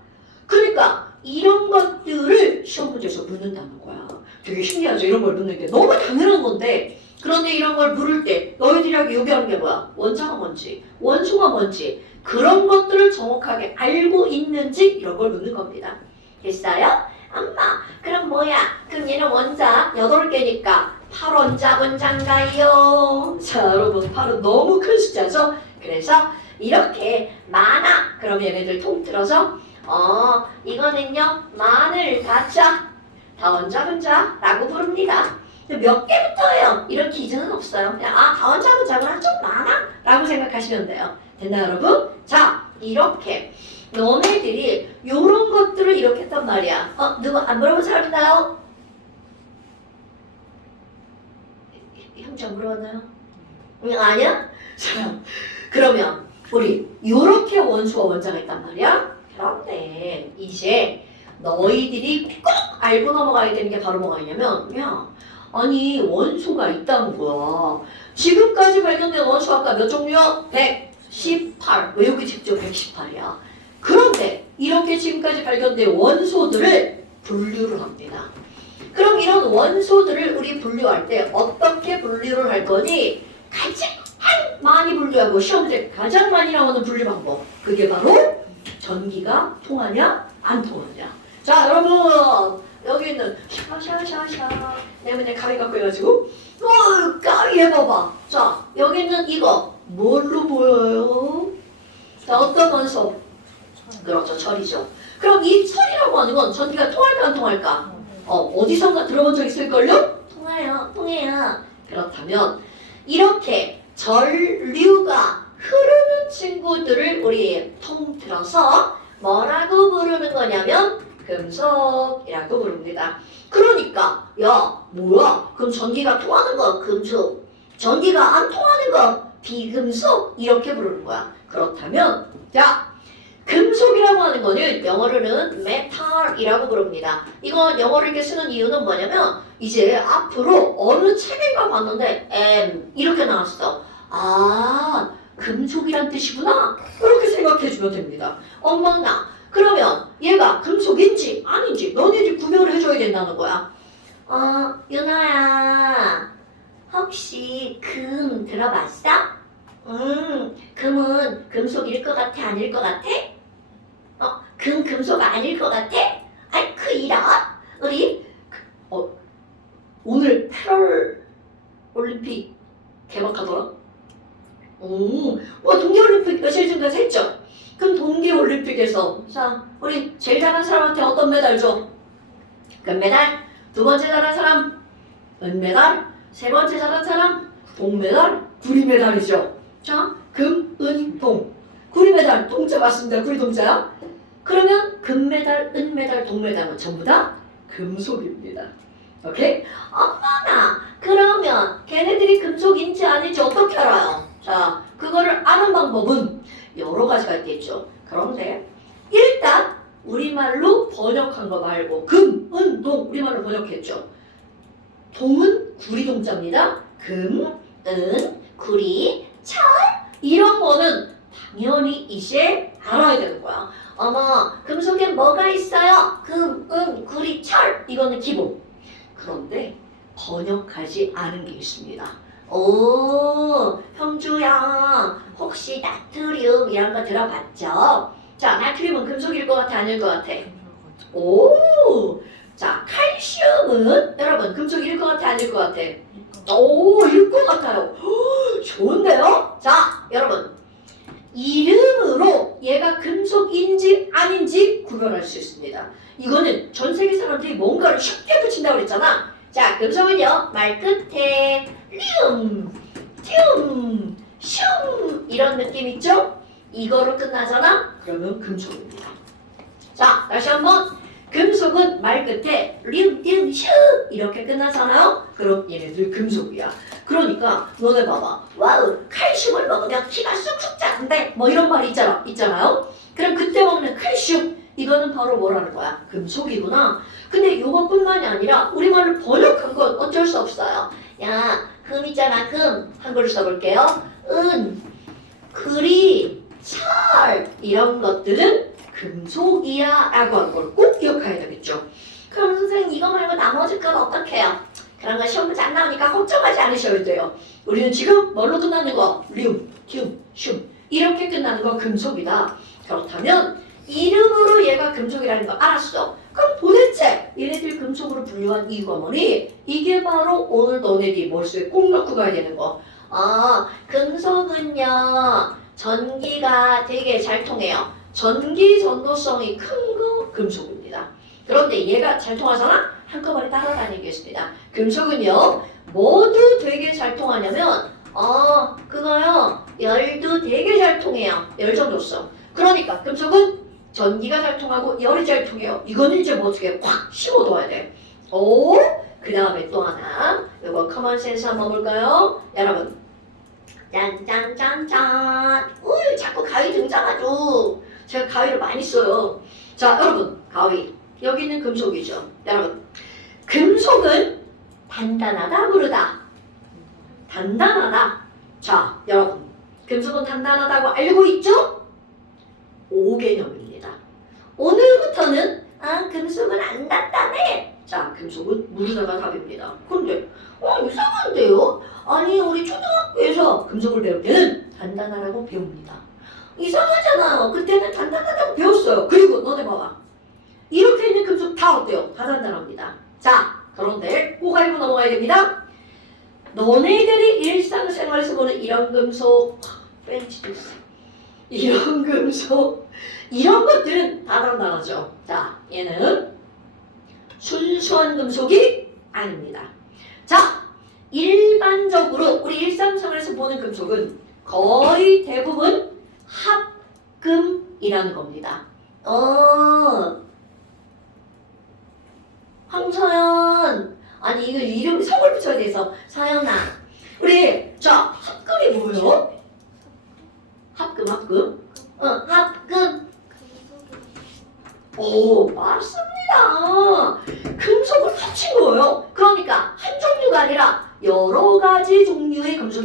그러니까 이런 것들을 시험 문제에서 묻는다는 거야. 되게 신기하죠? 이런 걸 묻는 게 너무 당연한 건데, 그런데 이런 걸 물을 때 너희들이 요구하는 게 뭐야? 원자가 뭔지, 원소가 뭔지, 그런 것들을 정확하게 알고 있는지 이런 걸 묻는 겁니다. 됐어요? 엄마, 그럼 뭐야? 그럼 얘는 원자 8개니까 8원자 분자인가요? 자, 여러분, 8은 너무 큰 숫자죠? 그래서 이렇게 많아. 그럼 얘네들 통틀어서 이거는요, 많을 다자, 다원자 분자라고 부릅니다. 몇 개부터예요? 이런 기준은 없어요. 그냥 다원자 분자구나, 좀 많아? 라고 생각하시면 돼요. 됐나요, 여러분? 자, 이렇게 너네들이 요런 것들을 이렇게 했단 말이야. 누구 안 물어본 사람 있나요? 형제 물어봤나요? 아니야? 자, 그러면 우리 요렇게 원소와 원자가 있단 말이야. 그런데 이제 너희들이 꼭 알고 넘어가야 되는 게 바로 뭐가 있냐면, 야, 아니 원소가 있다는 거야. 지금까지 발견된 원소 아까 몇 종류야? 118. 왜 여기 직접 118이야? 그런데 이렇게 지금까지 발견된 원소들을 분류를 합니다. 그럼 이런 원소들을 우리 분류할 때 어떻게 분류를 할 거니? 가장 많이 분류하고 시험 문제 가장 많이 나오는 분류 방법. 그게 바로 전기가 통하냐 안 통하냐. 자, 여러분 여기 있는 샤샤샤샤 내가 맨날 가위 갖고 해가지고 가위 해봐봐. 자, 여기 있는 이거 뭘로 보여요? 자, 어떤 원소? 그렇죠, 철이죠. 그럼 이 철이라고 하는 건 전기가 통할까 안 통할까? 어디선가 들어본 적 있을걸요? 통해요. 그렇다면 이렇게 전류가 흐르는 친구들을 우리 통틀어서 뭐라고 부르는 거냐면 금속이라고 부릅니다. 그러니까 야, 뭐야? 그럼 전기가 통하는 거 금속, 전기가 안 통하는 거 비금속 이렇게 부르는 거야. 그렇다면 자, 금속이라고 하는 거는 영어로는 metal이라고 부릅니다. 이건 영어를 이렇게 쓰는 이유는 뭐냐면 이제 앞으로 어느 책인가 봤는데 M 이렇게 나왔어. 아, 금속이란 뜻이구나. 이렇게 생각해 주면 됩니다. 엄마나 그러면 얘가 금속인지 아닌지 너네들이 구별을 해줘야 된다는 거야. 유나야, 혹시 금 들어봤어? 금은 금속일 것 같아, 아닐 것 같아? 금속 아닐 것 같아? 아이, 그 이런? 우리 오늘 패럴 올림픽 개막하더라. 동계올림픽 며칠 전까지 했죠? 그럼 동계올림픽에서 자, 우리 제일 잘한 사람한테 어떤 메달 줘? 금메달. 두 번째 잘한 사람 은메달. 세 번째 잘한 사람 동메달. 구리메달이죠. 자, 금, 은, 동. 구리메달, 동자 맞습니다. 구리 동자야. 그러면 금메달, 은메달, 동메달은 전부 다 금속입니다. 오케이? 엄마나 그러면 걔네들이 금속인지 아닌지 어떻게 알아요? 자, 그거를 아는 방법은 여러 가지가 있겠죠. 그런데 일단 우리말로 번역한 거 말고 금, 은, 동 우리말로 번역했죠. 동은 구리 동자입니다. 금, 은, 구리, 철 이런 거는 당연히 이제 알아야 되는 거야. 어머, 금속에 뭐가 있어요? 금, 은, 구리, 철 이거는 기본. 그런데 번역하지 않은 게 있습니다. 오, 형주야, 혹시 나트륨 이런 거 들어봤죠? 자, 나트륨은 금속일 것 같아, 아닐 것 같아? 오, 자, 칼슘은 여러분 금속일 것 같아, 아닐 것 같아? 오, 일 것 같아요. 좋은데요? 자, 여러분 이름으로 얘가 금속인지 아닌지 구별할 수 있습니다. 이거는 전 세계 사람들이 뭔가를 쉽게 붙인다고 그랬잖아. 자, 금속은요 말 끝에 리움, 티움, 슘 이런 느낌 있죠? 이거로 끝나잖아? 그러면 금속입니다. 자, 다시 한번 금속은 말 끝에 리움, 티움, 슈 이렇게 끝나잖아요? 그럼 얘네들 금속이야. 그러니까 너네 봐봐. 와우, 칼슘을 먹으면 키가 쑥쑥 자란대. 뭐 이런 말이 있잖아요? 그럼 그때 먹는 칼슘 이거는 바로 뭐라는 거야? 금속이구나. 근데 이것뿐만이 아니라 우리말로 번역한 건 어쩔 수 없어요. 야, 금 있잖아, 금. 한글로 써볼게요. 은, 구리, 철 이런 것들은 금속이야 라고 한 걸 꼭 기억해야 되겠죠. 그럼 선생님 이거 말고 나머지 건 어떻게 해요? 그런 거 시험 문제 안 나오니까 걱정하지 않으셔도 돼요. 우리는 지금 뭘로 끝나는 거? 리움, 티움, 슘 이렇게 끝나는 거 금속이다. 그렇다면 이름으로 얘가 금속이라는 거 알았어. 그럼 도대체 얘네들 금속으로 분류한 이유가 뭐니? 이게 바로 오늘 너네들이 머릿속에 꼭 넣고 가야 되는 거. 금속은요 전기가 되게 잘 통해요. 전기 전도성이 큰 거 금속입니다. 그런데 얘가 잘 통하잖아? 한꺼번에 따라다니겠습니다. 금속은요 모두 되게 잘 통하냐면 그거요 열도 되게 잘 통해요. 열 전도성. 그러니까 금속은 전기가 잘 통하고 열이 잘 통해요. 이거는 이제 뭐 어떻게 확 심어둬야 돼. 오, 그 다음에 또 하나 이거 커먼 센스 한번 볼까요? 여러분 짠짠짠짠. 자꾸 가위 등장하죠. 제가 가위를 많이 써요. 자, 여러분 가위 여기는 금속이죠. 여러분 금속은 단단하다 무르다. 단단하다. 자, 여러분 금속은 단단하다고 알고 있죠? 5개념입니다. 오늘부터는 금속은 안 단단해. 자, 금속은 무르다가 답입니다. 근데 이상한데요? 아니 우리 초등학교에서 금속을 배울 때는 단단하라고 배웁니다. 이상하잖아요. 그때는 단단하다고 배웠어요. 그리고 너네 봐봐. 이렇게 있는 금속 다 어때요? 다 단단합니다. 자, 그런데 꼭 알고 넘어가야 됩니다. 너네들이 일상생활에서 보는 이런 금속, 벤치도 있어. 이런 금속, 이런 것들은 다 단단하죠. 자, 얘는 순수한 금속이 아닙니다. 자, 일반적으로 우리 일상생활에서 보는 금속은 거의 대부분 합금이라는 겁니다. 황서연, 아니 이거 이름 성을 붙여야 돼서 서연아, 우리 자 합금이 뭐예요? 합금. 합금. 오, 맞습니다. 금속을 합친 거예요. 그러니까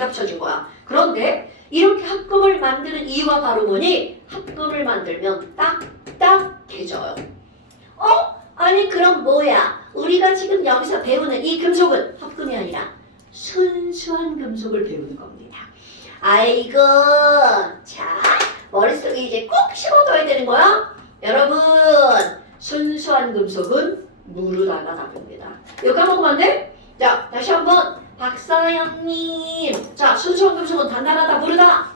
개 합쳐진 거야. 그런데 이렇게 합금을 만드는 이유가 바로 뭐니? 합금을 만들면 딱딱해져요. 아니 그럼 뭐야? 우리가 지금 여기서 배우는 이 금속은 합금이 아니라 순수한 금속을 배우는 겁니다. 아이고, 자 머릿속에 이제 꼭 심어둬야 되는 거야. 여러분, 순수한 금속은 무르다가 답입니다. 이거 까먹으면 안 돼? 자, 다시 한번 박서영님. 자, 순수한 금속은 단단하다, 무르다.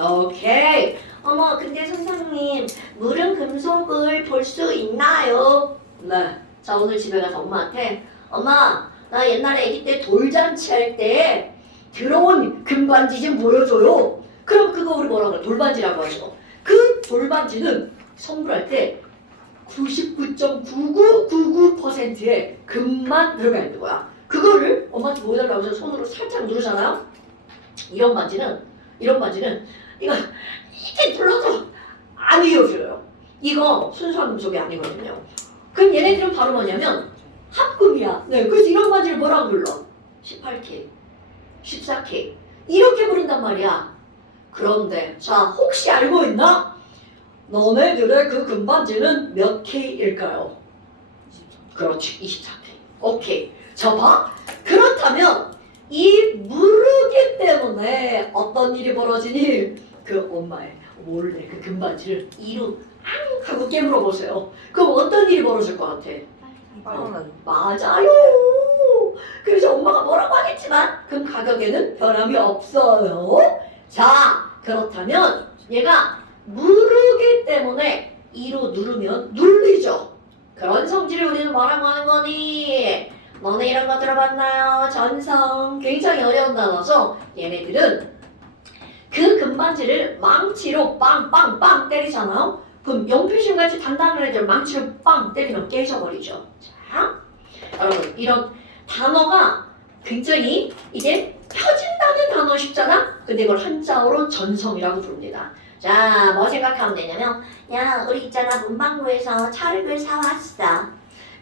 오케이. 어머, 근데 선생님, 무른 금속을 볼 수 있나요? 네. 자, 오늘 집에 가서 엄마한테 엄마, 나 옛날에 아기 때 돌잔치 할 때 들어온 금반지 좀 보여줘요. 그럼 그거 우리 뭐라고 그래? 돌반지라고 하죠. 그 돌반지는 선물할 때 99.9999%의 금만 들어가 있는 거야. 그거를 엄마한테 보여달라고 해서 손으로 살짝 누르잖아요. 이런 반지는 이거 이렇게 눌러도 안 이어져요. 이거 순수한 금속이 아니거든요. 그럼 얘네들은 바로 뭐냐면 합금이야. 네, 그래서 이런 반지를 뭐라고 불러? 18K, 14K 이렇게 부른단 말이야. 그런데 자, 혹시 알고 있나? 너네들의 그 금반지는 몇 K일까요? 그렇지, 24K. 오케이. 자, 봐. 그렇다면 이 무르기 때문에 어떤 일이 벌어지니? 그 엄마의 몰래 그 금반지를 이루 앙 하고 깨물어 보세요. 그럼 어떤 일이 벌어질 것 같아? 맞아요. 그래서 엄마가 뭐라고 하겠지만 금 가격에는 변함이 없어요. 자, 그렇다면 얘가 무르기 때문에 이로 누르면 눌리죠. 그런 성질을 우리는 뭐라고 하는 거니? 너네 이런 거 들어봤나요? 전성. 굉장히 어려운 단어죠. 얘네들은 그 금반지를 망치로 빵빵빵 때리잖아요. 그럼 연필심같이 단단한 애들 망치로 빵 때리면 깨져버리죠. 자, 여러분 이런 단어가 굉장히 이게 펴진다는 단어 쉽잖아? 근데 이걸 한자어로 전성이라고 부릅니다. 자, 뭐 생각하면 되냐면 야, 우리 있잖아 문방구에서 찰흙을 사왔어.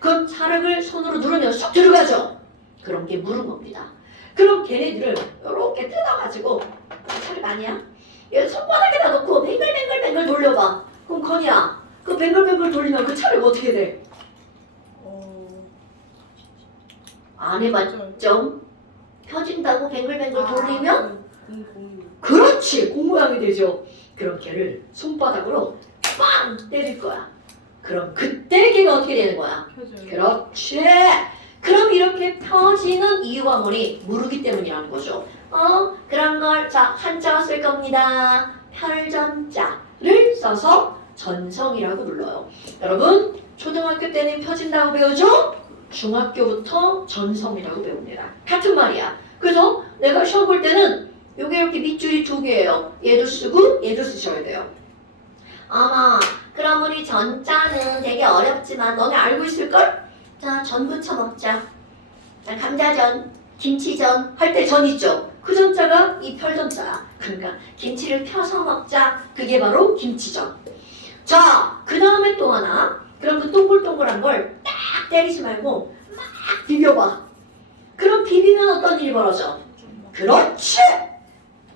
그럼 찰흙을 손으로 누르면 쏙 들어가죠? 그런 게 무른 겁니다. 그럼 걔네들을 이렇게 뜯어가지고 찰흙 아니야? 얘 손바닥에다 놓고 뱅글뱅글뱅글 돌려봐. 그럼 건이야, 그 뱅글뱅글 돌리면 그 찰흙 어떻게 돼? 안 해봤죠? 펴진다고 뱅글뱅글 돌리면? 그렇지! 공 모양이 되죠. 그럼 걔를 손바닥으로 빵 때릴 거야. 그럼 그때 걔가 어떻게 되는 거야? 펴져요. 그렇지! 그럼 이렇게 펴지는 이유가 뭐니? 무르기 때문이라는 거죠. 그런 걸 자, 한자어 쓸 겁니다. 펼전자를 써서 전성이라고 불러요. 여러분, 초등학교 때는 펴진다고 배우죠? 중학교부터 전성이라고 배웁니다. 같은 말이야. 그래서 내가 시험 볼 때는 요게 이렇게 밑줄이 두 개예요. 얘도 쓰고 얘도 쓰셔야 돼요. 아마 그럼 우리 전자는 되게 어렵지만 너네 알고 있을걸? 자, 전 부쳐 먹자. 자, 감자전, 김치전 할 때 전 있죠? 그 전자가 이 펼전자야. 그러니까 김치를 펴서 먹자. 그게 바로 김치전. 자, 그 다음에 또 하나. 그럼 그 동글동글한 걸 딱 때리지 말고 막 비벼봐. 그럼 비비면 어떤 일이 벌어져? 그렇지!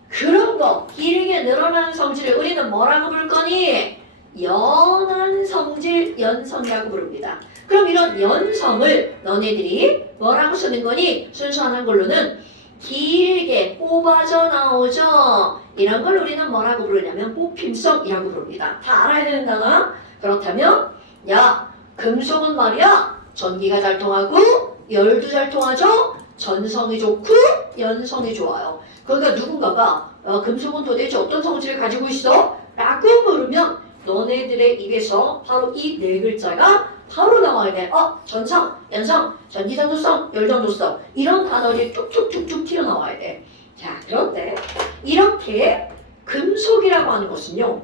그런 거 길게 늘어나는 성질을 우리는 뭐라고 부를 거니? 연한 성질, 연성이라고 부릅니다. 그럼 이런 연성을 너네들이 뭐라고 쓰는 거니? 순수한 한글로는 길게 뽑아져 나오죠. 이런 걸 우리는 뭐라고 부르냐면 뽑힘성이라고 부릅니다. 다 알아야 되는 단어. 그렇다면 야, 금속은 말이야 전기가 잘 통하고 열도 잘 통하죠. 전성이 좋고 연성이 좋아요. 그러니까 누군가가 금속은 도대체 어떤 성질을 가지고 있어? 라고 물으면 너네들의 입에서 바로 이 네 글자가 바로 나와야 돼. 전성, 연성, 전기전도성, 열전도성 이런 단어들이 툭툭툭툭 튀어나와야 돼. 자, 그런데 이렇게 금속이라고 하는 것은요.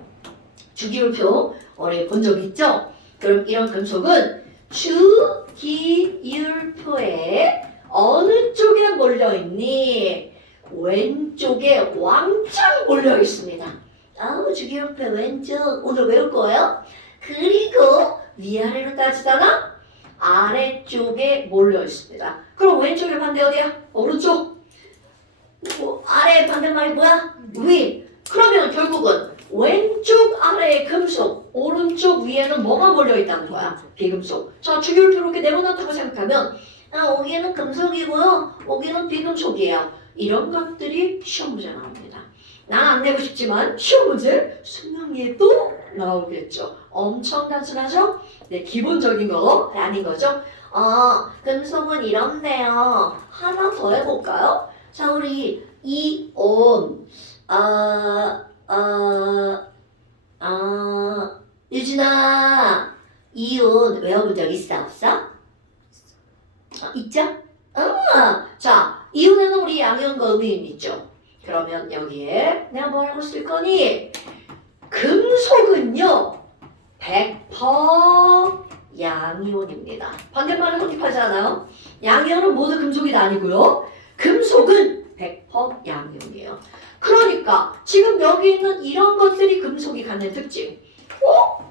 주기율표 어뢰 본 적 있죠? 그럼 이런 금속은 주기율표에 어느 쪽에 몰려있니? 왼쪽에 왕창 몰려있습니다. 주기율표 왼쪽 오늘 외울 거예요? 그리고 위아래로 따지다가 아래쪽에 몰려있습니다. 그럼 왼쪽의 반대 어디야? 오른쪽. 아래 반대말이 뭐야? 위. 그러면 결국은 왼쪽 아래에 금속, 오른쪽 위에는 뭐가 몰려 있다는 거야? 비금속. 자, 주기율표 이렇게 내려놨다고 생각하면 여기는 금속이고요, 여기는 비금속이에요. 이런 것들이 시험 문제 나옵니다. 난 안 내고 싶지만 시험 문제 수능에도 나오겠죠. 엄청 단순하죠? 네, 기본적인 거 아닌 거죠. 금속은 이렇네요. 하나 더 해볼까요? 자, 우리 이온 유진아, 이온 외워본 적 있어 없어? 있죠? 자, 이온에는 우리 양이온과 음이온 있죠. 그러면 여기에 내가 뭐라고 쓸 거니? 금속은요 100% 양이온입니다. 반대말을 선택하지 않아요? 양이온은 모두 금속이 아니고요, 금속은 100% 양이온이에요. 그러니까 지금 여기 있는 이런 것들이 금속이 갖는 특징.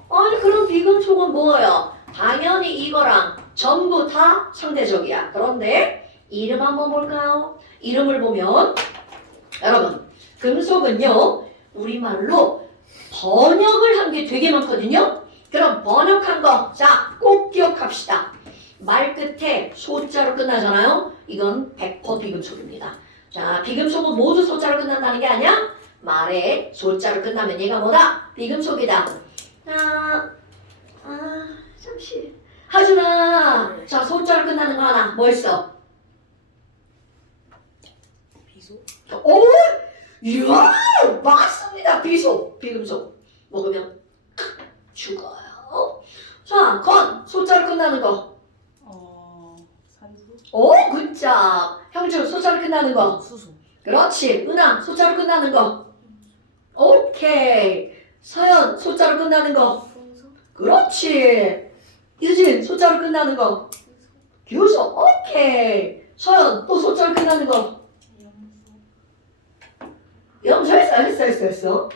아니 그럼 비금속은 뭐예요? 당연히 이거랑 전부 다 상대적이야. 그런데 이름 한번 볼까요? 이름을 보면 여러분, 금속은요 우리말로 번역을 한 게 되게 많거든요. 그럼 번역한 거, 자, 꼭 기억합시다. 말 끝에 소자로 끝나잖아요. 이건 100% 비금속입니다. 자, 비금속은 모두 소자로 끝난다는 게 아니야. 말에 소자로 끝나면 얘가 뭐다? 비금속이다. 잠시. 하준아, 자, 소자로 끝나는 거 하나. 뭐 있어? 비소? 오! 이야! 맞습니다. 비속, 비금속. 먹으면 죽어요. 자, 건, 소자로 끝나는 거. 산소? 오, 굿잡. 형준, 소자로 끝나는 거. 수소. 그렇지. 은하, 소자로 끝나는 거. 오케이. 서연, 소자로 끝나는 거. 풍소? 그렇지. 유진, 소자로 끝나는 거. 규소, 오케이. 서연, 또 소자로 끝나는 거. 염소? 했어.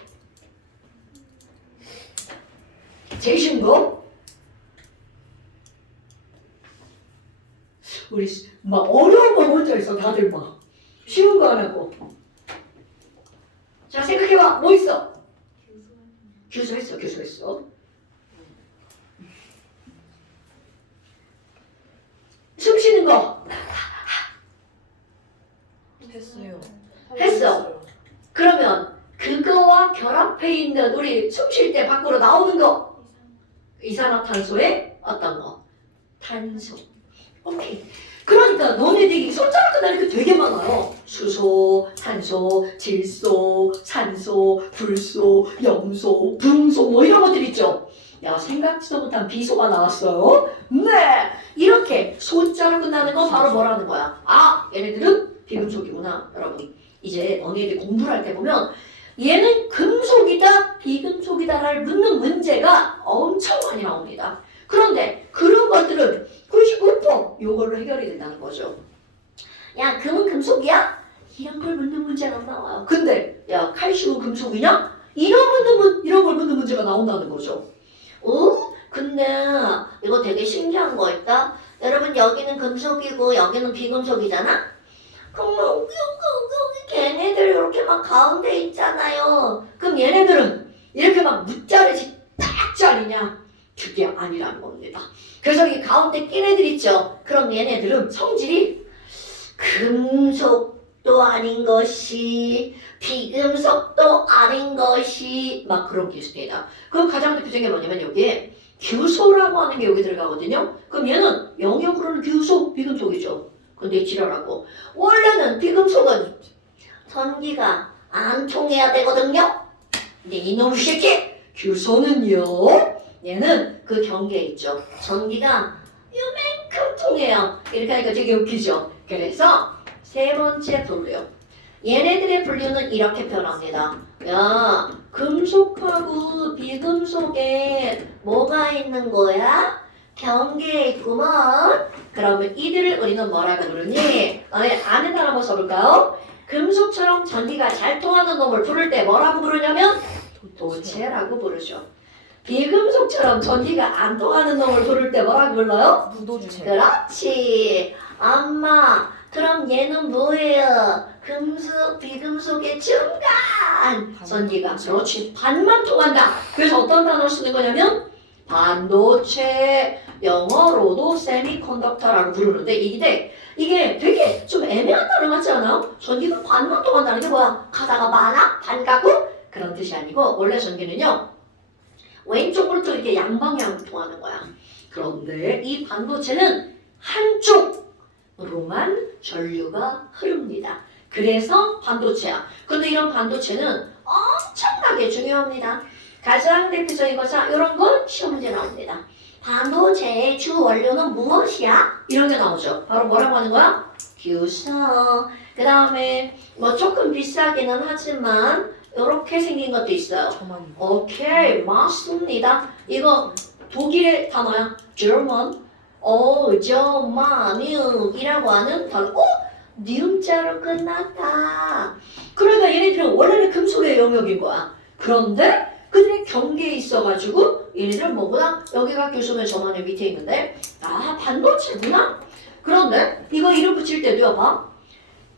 제일 쉬운 거? 우리 막 어려운 거 먼저 했어. 다들 막 쉬운 거 안 하고. 자, 생각해봐. 뭐 있어? 규수했어. 숨 쉬는 거. 했어요. 했어. 그러면 그거와 결합해 있는 우리 숨 쉴 때 밖으로 나오는 거. 이산화탄소의 어떤 거? 탄소. 오케이. 그러니까 너네들이 소자로 끝나는 게 되게 많아요. 수소, 탄소, 질소, 산소, 불소, 염소, 붕소 뭐 이런 것들 있죠. 야, 생각지도 못한 비소가 나왔어요. 네, 이렇게 소자로 끝나는 거 바로 뭐라는 거야? 얘네들은 비금속이구나. 여러분, 이제 너네들 공부를 할 때 보면 얘는 금속이다, 비금속이다를 묻는 문제가 엄청 많이 나옵니다. 그런데 그런 것들은 99% 이걸로 해결이 된다는 거죠. 야, 금은 금속이야? 이런 걸 묻는 문제가 안 나와요. 근데 야, 칼슘은 금속이냐? 이런 걸 묻는 문제가 나온다는 거죠. 근데 이거 되게 신기한 거 있다. 여러분, 여기는 금속이고 여기는 비금속이잖아? 그럼 여기 걔네들 이렇게 막 가운데 있잖아요. 그럼 얘네들은 이렇게 막 무자르지 딱 자리냐? 그게 아니라는 겁니다. 그래서 이 가운데 낀 애들 있죠. 그럼 얘네들은 성질이 금속도 아닌 것이 비금속도 아닌 것이 막 그런 기술이다. 그 가장 대표적인 게 뭐냐면 여기에 규소라고 하는 게 여기 들어가거든요. 그럼 얘는 영역으로는 규소, 비금속이죠. 근데 지랄하고 원래는 비금속은 전기가 안 통해야 되거든요. 근데 이놈 새끼 규소는요, 얘는 그 경계에 있죠. 전기가 요만큼 통해요. 이렇게 하니까 되게 웃기죠. 그래서 세 번째 분류, 얘네들의 분류는 이렇게 표현합니다. 야, 금속하고 비금속에 뭐가 있는 거야? 경계에 있구먼. 그러면 이들을 우리는 뭐라고 부르니? 안에다 한번 써볼까요? 금속처럼 전기가 잘 통하는 놈을 부를 때 뭐라고 부르냐면 도체라고 부르죠. 비금속처럼 전기가 안 통하는 놈을 부를 때 뭐라고 불러요? 무도주체. 그렇지. 엄마, 그럼 얘는 뭐예요? 금속, 비금속의 중간 전기가 그렇지 반만 통한다. 그래서 어떤 단어를 쓰는 거냐면 반도체, 영어로도 세미컨덕터라고 부르는데 이게 되게 좀 애매한 단어 같지 않아요? 전기가 반만 통한다는 게 뭐야? 가다가 많아? 반 가고? 그런 뜻이 아니고 원래 전기는요 왼쪽 오른쪽 이렇게 양방향으로 통하는 거야. 그런데 이 반도체는 한쪽으로만 전류가 흐릅니다. 그래서 반도체야. 근데 이런 반도체는 엄청나게 중요합니다. 가장 대표적인 것은 이런 거 시험 문제 나옵니다. 반도체의 주 원료는 무엇이야? 이런 게 나오죠. 바로 뭐라고 하는 거야? 규성. 그 다음에 뭐 조금 비싸기는 하지만 이렇게 생긴 것도 있어요. 저만 오케이, 맞습니다. 이거 독일의 단어야. German. Germanium이라고 하는 단어. 니음자로 끝났다. 그러니까 얘네들은 원래는 금속의 영역인 거야. 그런데 그들의 경계에 있어가지고 얘네들은 뭐구나? 여기가 교수면 저만의 밑에 있는데 반도체구나? 그런데 이거 이름 붙일 때도요 봐.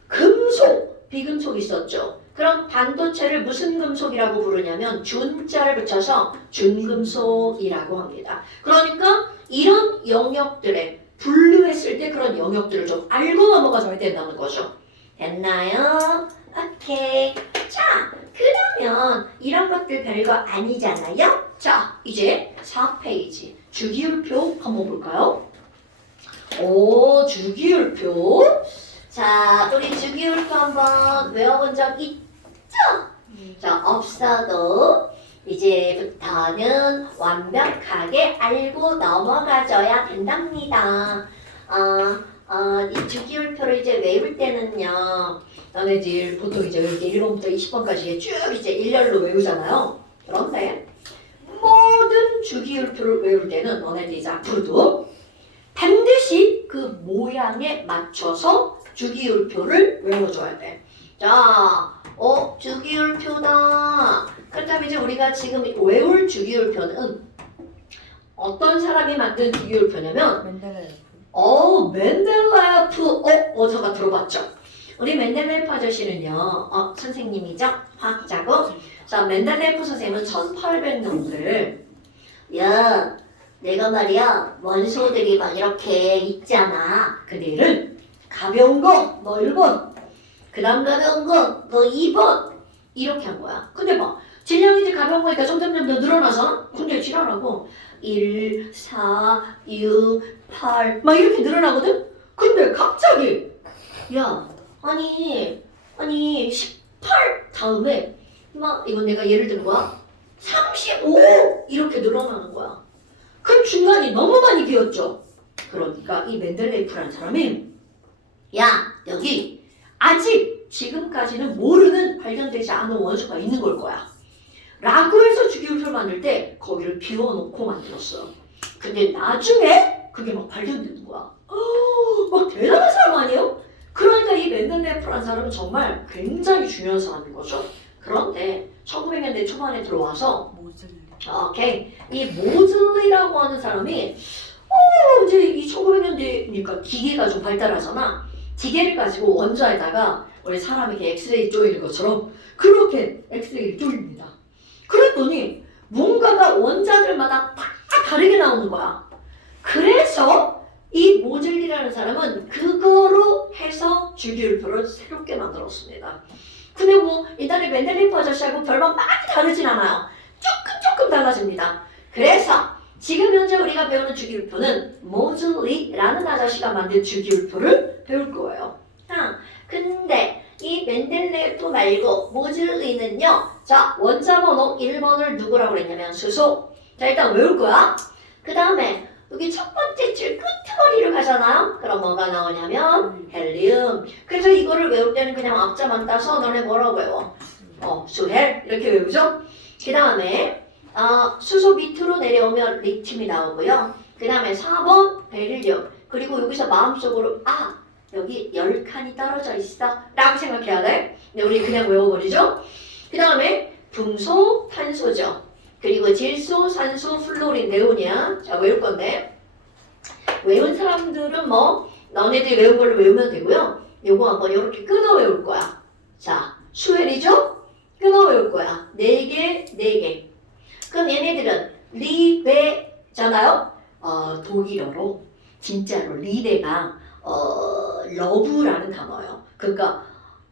금속, 비금속 있었죠. 그럼 반도체를 무슨 금속이라고 부르냐면 준자를 붙여서 준금속이라고 합니다. 그러니까 이런 영역들에 분류했을 때 그런 영역들을 좀 알고 넘어가줘야 된다는 거죠. 됐나요? 오케이. 자, 그러면 이런 것들 별거 아니잖아요? 자, 이제 4페이지 주기율표 한번 볼까요? 오, 주기율표. 자, 우리 주기율표 한번 외워본 적 있죠? 자, 없어도 이제부터는 완벽하게 알고 넘어가줘야 된답니다. 이 주기율표를 이제 외울 때는요, 너네들 보통 이제 이렇게 1번부터 20번까지 쭉 이제 일렬로 외우잖아요. 그런데 모든 주기율표를 외울 때는 너네들 이제 앞으로도 반드시 그 모양에 맞춰서 주기율표를 외워줘야 돼. 자, 주기율표다. 그렇다면 이제 우리가 지금 외울 주기율표는 어떤 사람이 만든 주기율표냐면 맨델레프. 맨델레프. 어디서가 들어봤죠? 우리 맨델레프 아저씨는요, 선생님이죠? 화학자고. 자, 맨델레프 선생님은 1800년대. 야, 내가 말이야, 원소들이 막 이렇게 있잖아. 근데 얘를 가벼운 거, 너 1번. 그 다음 가벼운 거, 너 2번. 이렇게 한 거야. 근데 막, 질량이 이제 가벼운 거니까 점점점 더 늘어나잖아? 근데 지랄하고 1, 4, 6, 8, 막 이렇게 늘어나거든? 근데 갑자기, 야, 아니, 18 다음에, 막, 이건 내가 예를 드는 거야. 35! 이렇게 늘어나는 거야. 그 중간이 너무 많이 비었죠? 그러니까 이 맨델레이프라는 사람이, 야, 여기, 아직 지금까지는 모르는 발견되지 않은 원소가 있는 걸 거야. 라고 해서 주기율표를 만들 때 거기를 비워놓고 만들었어. 근데 나중에 그게 막 발견되는 거야. 막 대단한 사람 아니에요? 그러니까 이 맨델레이프라는 사람은 정말 굉장히 중요한 사람인 거죠. 그런데 1900년대 초반에 들어와서 모즐리. 오케이. 이 모즐리라고 하는 사람이 이제 이 1900년대니까 기계가 좀 발달하잖아. 기계를 가지고 원자에다가 우리 사람이 이렇게 엑스레이 쪼이는 것처럼 그렇게 엑스레이를 쪼입니다. 그랬더니 뭔가가 원자들마다 다 다르게 나오는 거야. 그래서 이 모즐리라는 사람은 그거로 해서 주기율표를 새롭게 만들었습니다. 근데 뭐 일단은 맨델레이프 아저씨하고 별반 많이 다르진 않아요. 조금 달라집니다. 그래서 지금 현재 우리가 배우는 주기율표는 모즐리라는 아저씨가 만든 주기율표를 배울 거예요. 근데 이 맨델레이프 말고 모즐리는요. 자, 원자 번호 1번을 누구라고 그랬냐면 수소. 자, 일단 외울 거야. 그 다음에 여기 첫 번째 줄 끄트머리를 가잖아요. 그럼 뭐가 나오냐면 헬륨. 그래서 이거를 외울 때는 그냥 앞자만 따서 너네 뭐라고 외워? 수헬 이렇게 외우죠. 그 다음에 수소 밑으로 내려오면 리튬이 나오고요. 그 다음에 4번 베릴륨. 그리고 여기서 마음속으로 여기 10칸이 떨어져 있어 라고 생각해야 돼. 근데 우리 그냥 외워버리죠. 그 다음에 풍소, 탄소죠. 그리고 질소, 산소, 플로린, 네온이야. 자, 외울 건데 외운 사람들은 뭐 너네들이 외운 걸로 외우면 되고요. 요거 한번 이렇게 끊어 외울 거야. 자, 수헬이죠? 끊어 외울 거야. 4개, 4개. 그럼 얘네들은 리베잖아요? 독일어로 진짜로 리베가 러브라는 단어예요. 그러니까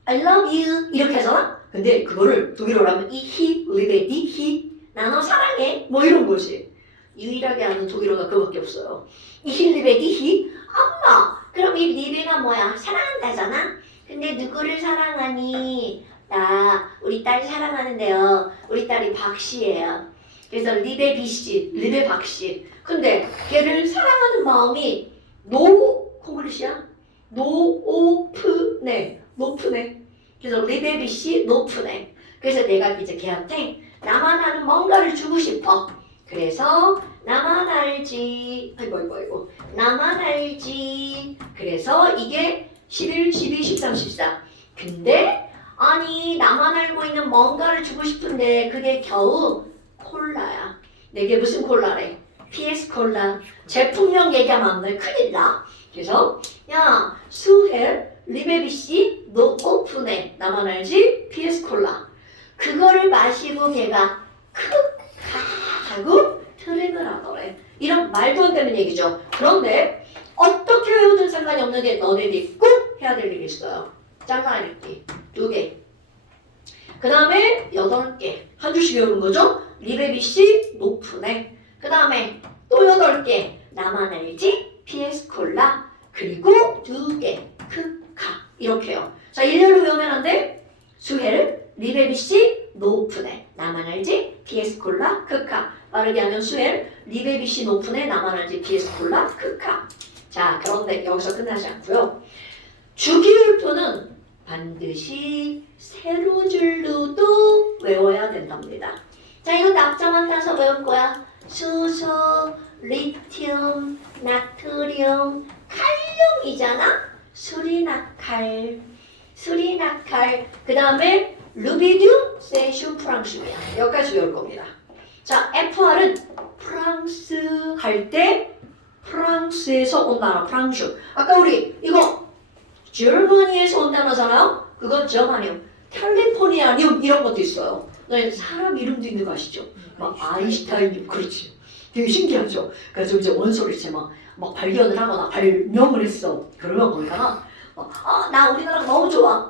I love you 이렇게 하잖아? 근데 그거를 독일어로 하면 이히, 리베, 니히 나너 사랑해 뭐 이런 거지. 유일하게 아는 독일어가 그거밖에 없어요. 이히, 리베, 니히 엄마 그럼 이 리베가 뭐야? 사랑한다잖아? 근데 누구를 사랑하니? 나 우리 딸 사랑하는데요. 우리 딸이 박씨예요. 그래서 리베 비씨, 리베 박씨. 근데 걔를 사랑하는 마음이 콩글리시야? 노오프네, 높으네. 그래서 리베 비씨 높으네. 그래서 내가 이제 걔한테 나만 아는 뭔가를 주고 싶어. 그래서 나만 알지. 아이고. 나만 알지. 그래서 이게 11, 12, 13, 14. 근데 아니 나만 알고 있는 뭔가를 주고 싶은데 그게 겨우 콜라야. 내게 무슨 콜라래? PS 콜라. 제품명 얘기하면 안 돼. 큰일 나. 그래서 야 수헬 리베비씨 너 오픈해. 나만 알지? PS 콜라. 그거를 마시고 걔가 크카 하고 트림을 하더래. 이런 말도 안 되는 얘기죠. 그런데 어떻게 외우든 상관이 없는데 너네들이 꼭 해야 될 일이 있어요. 짤라 읽기 2개. 그 다음에 8개. 한 줄씩 외우는 거죠. 리베비씨 높으네. 그 다음에 또 8개. 나만 알지? PS 콜라. 그리고 2개. 크카. 이렇게요. 자, 일렬로 외우면 안 돼? 수헬, 리베비씨 높으네. 나만 알지? PS 콜라. 크카. 빠르게 하면 수헬, 리베비씨 높으네. 나만 알지? PS 콜라. 크카. 자, 그런데 여기서 끝나지 않고요. 주기율표는 반드시 세로줄로도 외워야 된답니다. 자, 이거 납자만 따서 외울 거야. 수소, 리튬, 나트륨, 칼륨이잖아. 수리나칼. 그 다음에 루비듐, 세슘, 프랑슘이야. 여기까지 외울 겁니다. 자, FR은 프랑스 할 때 프랑스에서 온 단어 프랑슈. 아까 우리 이거 germany에서 온 단어잖아요. 그건 저마늄, 캘리포니아늄 이런 것도 있어요. 사람 이름도 있는 거 아시죠? 막 아인슈타인님 그렇지. 되게 신기하죠. 그래서 이제 원소를 이제 막 발견을 하거나 발명을 했어. 그러면 거기다가 나 우리나라가 너무 좋아.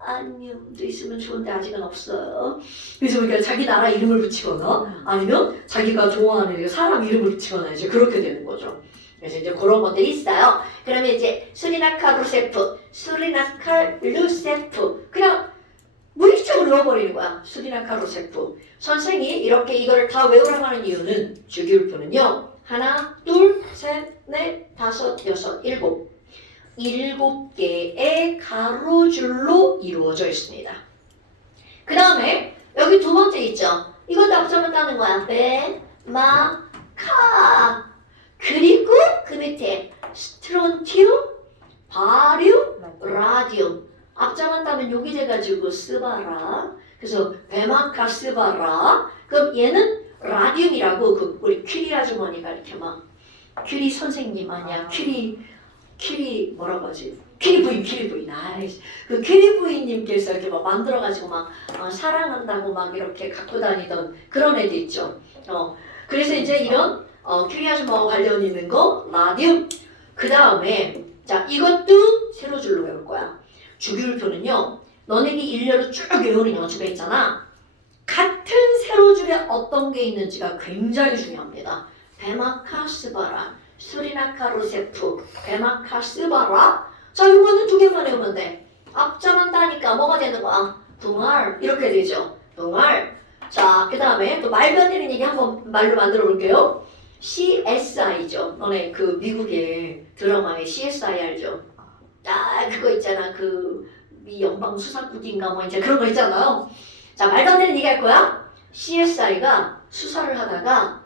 코리아늄도 있으면 좋은데 아직은 없어요. 그래서 그러니까 자기 나라 이름을 붙이거나 아니면 자기가 좋아하는 사람 이름을 붙이거나 이제 그렇게 되는 거죠. 그래서 이제 그런 것들이 있어요. 그러면 이제 수리나칼 루세프, 수리나칼 루세프 그냥 무의식적으로 넣어버리는 거야. 수리나칼 루세프. 선생이 이렇게 이거를 다 외우라고 하는 이유는 주기율표는요. 하나, 둘, 셋, 넷, 다섯, 여섯, 일곱. 7개의 가로줄로 이루어져 있습니다. 그 다음에 여기 두 번째 있죠. 이것도 앞서면 따는 거야. 베, 마, 카. 그리고 그 밑에 스트론튬, 바륨, 라듐. 앞자만 따면 여기 돼가지고 쓰바라. 그래서 베마카 쓰바라. 그럼 얘는 라듐이라고 그 우리 큐리 아주머니가 이렇게 막 큐리 선생님 아니야. 큐리 뭐라고 하지? 큐리 부인. 아이씨. 그 큐리 부인님께서 이렇게 막 만들어가지고 막 사랑한다고 막 이렇게 갖고 다니던 그런 애들 있죠. 그래서 이제 이런 큐리 아주머니와 관련 있는 거 라듐. 그 다음에 자 이것도 세로줄로 외울 거야. 주기율표는요. 너네들이 일렬로 쭉 외우는 연습에 있잖아. 같은 세로줄에 어떤 게 있는지가 굉장히 중요합니다. 베마카스바라, 수리나카루세프, 베마카스바라. 자, 이거는 2개만 외우면 돼. 앞자만 따니까 뭐가 되는 거야? 붕알 이렇게 되죠. 붕알. 자, 그 다음에 또 말도 안 되는 얘기 한번 말로 만들어 볼게요. CSI죠. 너네 그 미국의 드라마에 CSI 알죠? 그거 있잖아. 그 미 연방 수사국인가 뭐 이제 그런 거 있잖아요. 자, 말도 안 되는 얘기 할 거야. CSI가 수사를 하다가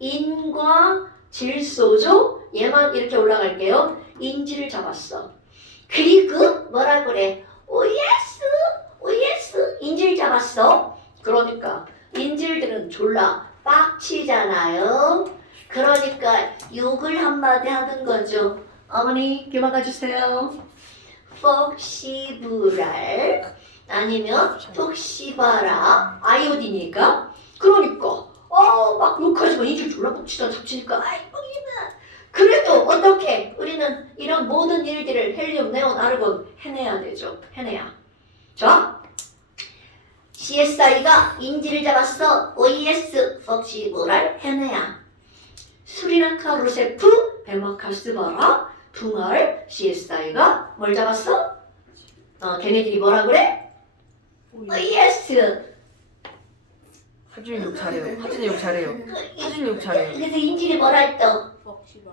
인과 질소죠. 얘만 이렇게 올라갈게요. 인지를 잡았어. 그리고 뭐라 그래? 오예스 인지를 잡았어. 그러니까 인질들은 졸라 빡치잖아요. 그러니까 욕을 한마디 하는 거죠. 어머니 귀 막아주세요. 폭시브랄 아니면 폭시바라 아이오딘이니까 그러니까 막 욕하지마 인질 졸라 뻑치다 잡치니까 아이 뻥이나 그래도 어떻게 우리는 이런 모든 일들을 헬륨, 네온, 아르곤 해내야 되죠. 해내야. 자 CSI가 인질을 잡았어. OES 폭시브랄 해내야. 수리랑카 루세프 베마카스바라 붕알 CSI가 뭘 잡았어? 걔네들이 뭐라 그래? OES 하준이 욕 잘해요. 하준이 욕 잘해요. 하준이 욕 잘해요. 그래서 인질이 뭐라 했어? 뻑시바.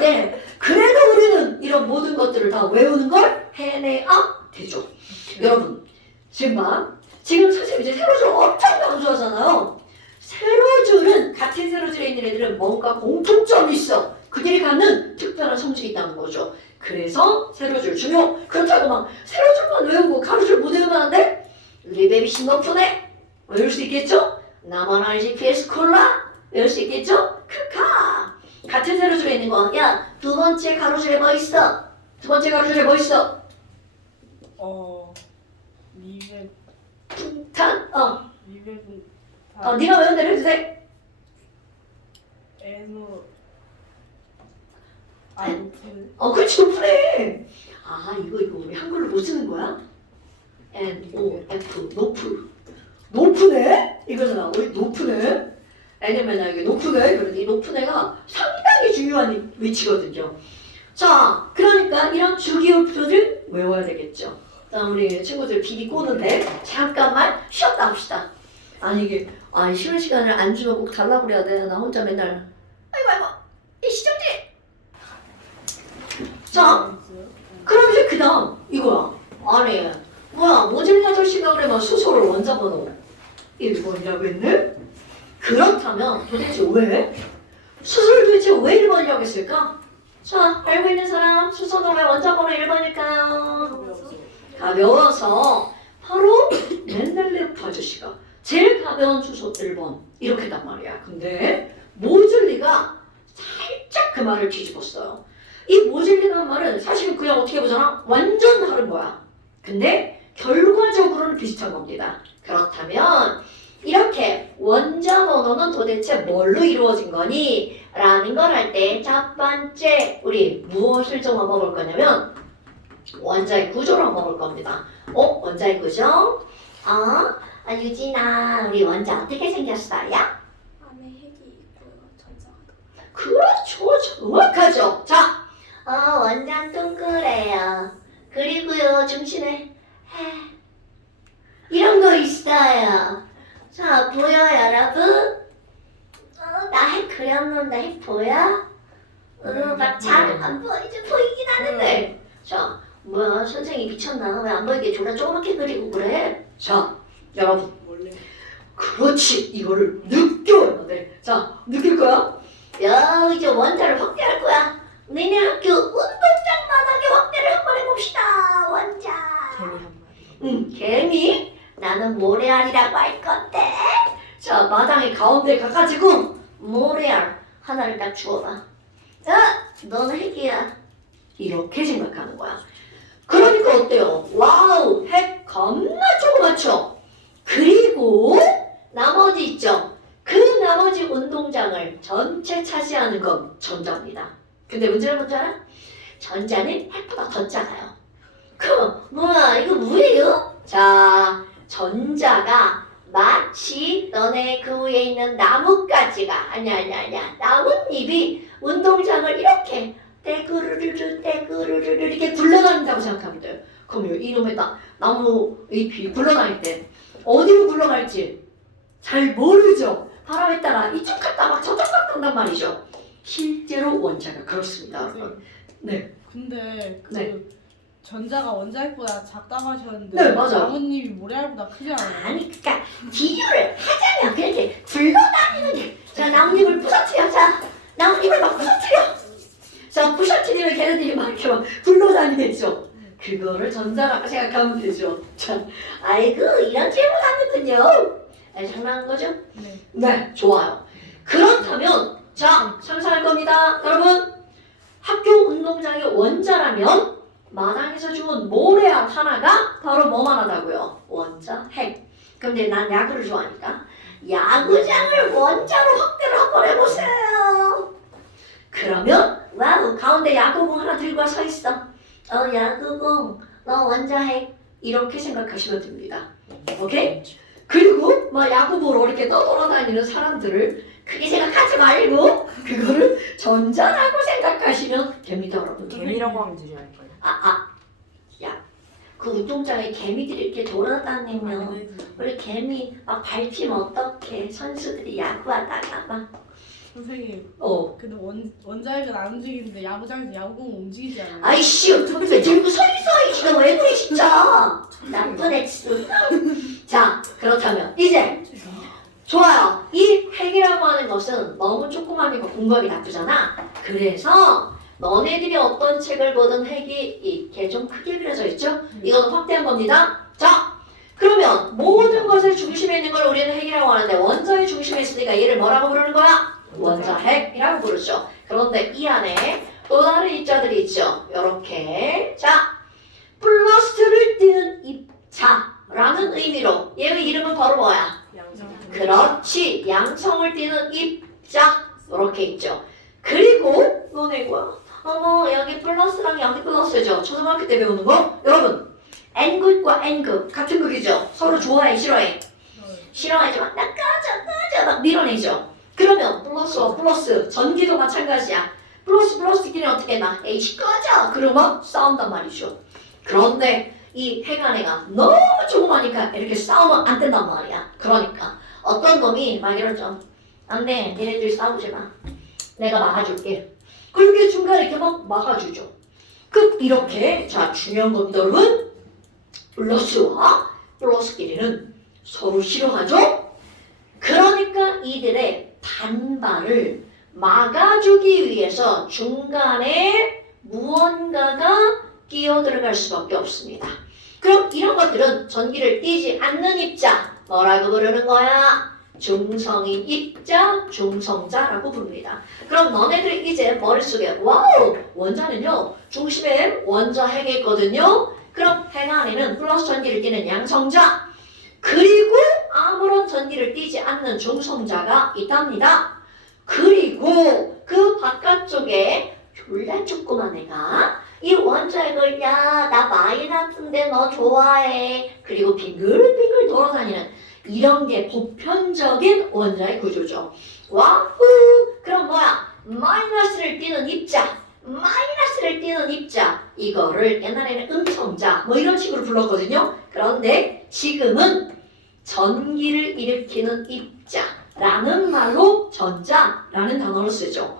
네. 그래도 우리는 이런 모든 것들을 다 외우는 걸 해내야 되죠. 여러분, 지금 선생님 이제 세로줄 엄청 강조하잖아요. 세로줄은 같은 세로줄에 있는 애들은 뭔가 공통점이 있어. 그들이 갖는 특별한 성질이 있다는 거죠. 그래서 세로줄 중요. 그렇다고 막 세로줄만 외우고 가로줄 못 외우면 안 돼? 리베비신 높으네. 외울 수 있겠죠? 나만 알지 PS 콜라 외울 수 있겠죠? 크카. 같은 세로줄에 있는 거. 야, 두 번째 가로줄에 뭐 있어? 두 번째 가로줄에 뭐 있어? 리베 풍탄. 리베분 네가 외운 대로 해도 돼. 에노 높은 그렇지 높으네. 이거 우리 한글로 못 쓰는 거야? N-O-F 높으네? 이거잖아. 높으네? 왜냐면 이게 높으네. 그러니 이 높은 애가 상당히 중요한 위치거든요. 자, 그러니까 이런 주기율표들 외워야 되겠죠. 자, 우리 친구들 비비 꼬는데 잠깐만 쉬었다 합시다. 이게 쉬는 시간을 안 주면 꼭 달라고 그래야 돼. 나 혼자 맨날 아이고 이 시정지. 자, 그럼 이제 그 다음 이거야. 모질린 아저씨가 그래 수소를 원자번호 1번이라고 했네? 그렇다면 도대체 왜? 수소를 도대체 왜 1번이라고 했을까? 자, 알고 있는 사람 수소는 왜 원자번호 1번일까요? 가벼워서 바로 멘델레프 아저씨가 제일 가벼운 수소 1번 이렇게 했단 말이야. 근데 모질리가 살짝 그 말을 뒤집었어요. 이 모질리라는 말은 사실은 그냥 어떻게 보잖아? 완전 다른 거야. 근데 결과적으로는 비슷한 겁니다. 그렇다면 이렇게 원자 번호는 도대체 뭘로 이루어진 거니? 라는 걸 할 때 첫 번째 우리 무엇을 좀 한번 볼 거냐면 원자의 구조를 한번 볼 겁니다. 원자의 구조? 유진아 우리 원자 어떻게 생겼어요? 안에 핵이 있고요. 전자가. 그렇죠. 정확하죠. 자, 원자 동그래요. 그리고요 중심에 이런 거 있어요. 자, 보여 여러분? 나 핵 그렸는데 핵 보여? 막 잘 안 보이지? 보이긴 하는데. 자, 뭐야 선생님 미쳤나? 왜 안 보이게 졸라 조그맣게 그리고 그래? 자, 여러분. 원래 그렇지. 이거를 느껴야 돼. 자, 느낄 거야? 야, 이제 원자를 확대할 거야. 니네 학교 운동장만하게 확대를 한번 해봅시다. 원자. 개미 한 마리. 개미? 나는 모래알이라고 할 건데. 자, 마당의 가운데 가가지고 모래알 하나를 딱 주워봐. 너는 핵이야. 이렇게 생각하는 거야. 그러니까 어때요? 와우, 핵 겁나 조그맣죠? 그리고 나머지 있죠? 그 나머지 운동장을 전체 차지하는 건 전자입니다. 근데 문제는 뭔지 알아? 전자는 핵보다 더 작아요. 그럼 뭐야 이거 뭐예요? 자, 전자가 마치 너네 그 위에 있는 나뭇가지가 아니야 나뭇잎이 운동장을 이렇게 떼구르르르 이렇게 굴러다닌다고 생각하면 돼요. 그럼 이놈의 나무 잎이 굴러다닐 때 어디로 굴러갈지 잘 모르죠. 바람에 따라 이쪽 갔다 막 저쪽 갔다 한단 말이죠. 실제로 원자가 그렇습니다, 여러분. 네. 근데 그 네. 전자가 원자핵보다 작다고 하셨는데 네, 맞아요. 나뭇잎이 모래알보다 크지 않아요? 아니 그러니까 비유를 하자면 그렇게 굴러다니는 게 자 나뭇잎을 부서뜨려. 자 나뭇잎을 막 부서뜨려. 자 부서뜨리면 걔네들이 막 이렇게 막 굴러다니겠죠. 그거를 전자라고 생각하면 되죠. 자 아이고 이런 질문 하는군요. 장난한 거죠? 네. 네, 좋아요. 그렇다면 자 상상할 겁니다. 여러분 학교 운동장의 원자라면 마당에서 주운 모래알 하나가 바로 뭐만 하다고요? 원자, 핵. 그럼 이제 난 야구를 좋아하니까 야구장을 원자로 확대를 한번 해보세요. 그러면 와우 가운데 야구공 하나 들고 서 있어. 야구공 너 원자 핵. 이렇게 생각하시면 됩니다. 오케이? 그리고 막 야구 보러 이렇게 떠돌아다니는 사람들을 크게 생각하지 말고 그거를 전자라고 생각하시면 됩니다, 여러분. 개미라고 하면 되지 않을까요? 야, 그 운동장에 개미들이 이렇게 돌아다니면 네. 우리 개미 막 밟히면 어떡해? 선수들이 야구하다가 막 선생님 근데 원자핵은 안 움직이는데 야구장에서 야구공 움직이지 않아요? 아이씨, 들고 서 있어, 이거 왜 그래 진짜? 나쁜 엑스. 자, 그렇다면 이제 좋아요. 이 핵이라고 하는 것은 너무 조그마니까 공부하기 나쁘잖아. 그래서 너네들이 어떤 책을 보든 핵이 이렇게 좀 크게 그려져 있죠? 이거는 확대한 겁니다. 자, 그러면 모든 것의 중심에 있는 걸 우리는 핵이라고 하는데 원자의 중심에 있으니까 얘를 뭐라고 부르는 거야? 원자핵이라고 부르죠. 그런데 이 안에 또 다른 입자들이 있죠. 이렇게 자, 플러스를 띄는 입자라는 의미로 얘의 이름은 바로 뭐야? 그렇지, 양성을 띠는 입자 이렇게 있죠. 그리고 너네 뭐야? 어머 여기 플러스랑 여기 플러스죠. 초등학교 때 배우는 거 여러분 N극과 N극 같은 극이죠. 서로 좋아해 싫어해? 싫어하지만 나 꺼져 막 밀어내죠. 그러면 플러스와 플러스 전기도 마찬가지야. 플러스끼리 어떻게 나 H 꺼져 그러면 싸운단 말이죠. 그런데 이 핵안에가 너무 조그마니까 이렇게 싸우면 안 된단 말이야. 그러니까 어떤 놈이 막 이러죠. 안돼 니네들이 싸우지 마. 내가 막아줄게. 그렇게 중간에 이렇게 막 막아주죠. 이렇게 자 중요한 겁니다 여러분. 플러스와 플러스끼리는 서로 싫어하죠. 그러니까 이들의 반발을 막아주기 위해서 중간에 무언가가 끼어들어갈 수밖에 없습니다. 그럼 이런 것들은 전기를 띠지 않는 입자 뭐라고 부르는 거야? 중성인 입자, 중성자라고 부릅니다. 그럼 너네들이 이제 머릿속에 와우! 원자는요 중심에 원자 핵이 있거든요. 그럼 핵 안에는 플러스 전기를 띠는 양성자 그리고 아무런 전기를 띠지 않는 중성자가 있답니다. 그리고 그 바깥쪽에 졸라 조그만 애가 이 원자핵을 야 나 마이너스인데 너 좋아해 그리고 빙글빙글 돌아다니는 이런 게 보편적인 원자의 구조죠. 와우 그럼 뭐야 마이너스를 띠는 입자 이거를 옛날에는 음성자 뭐 이런 식으로 불렀거든요. 그런데 지금은 전기를 일으키는 입자라는 말로 전자라는 단어를 쓰죠.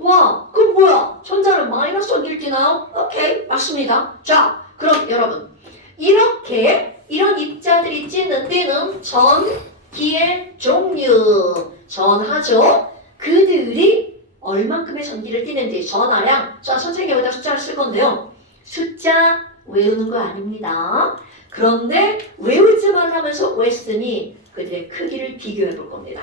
와, 그럼 뭐야? 전자는 마이너스 전기를 띠나요? 오케이, 맞습니다. 자, 그럼 여러분 이렇게 이런 입자들이 띠는 전기의 종류 전하죠. 그들이 얼만큼의 전기를 띠는지 전하량. 자, 선생님이 여기다 숫자를 쓸 건데요. 숫자 외우는 거 아닙니다. 그런데 외우지만 하면서 왜 쓰니? 그들의 크기를 비교해 볼 겁니다.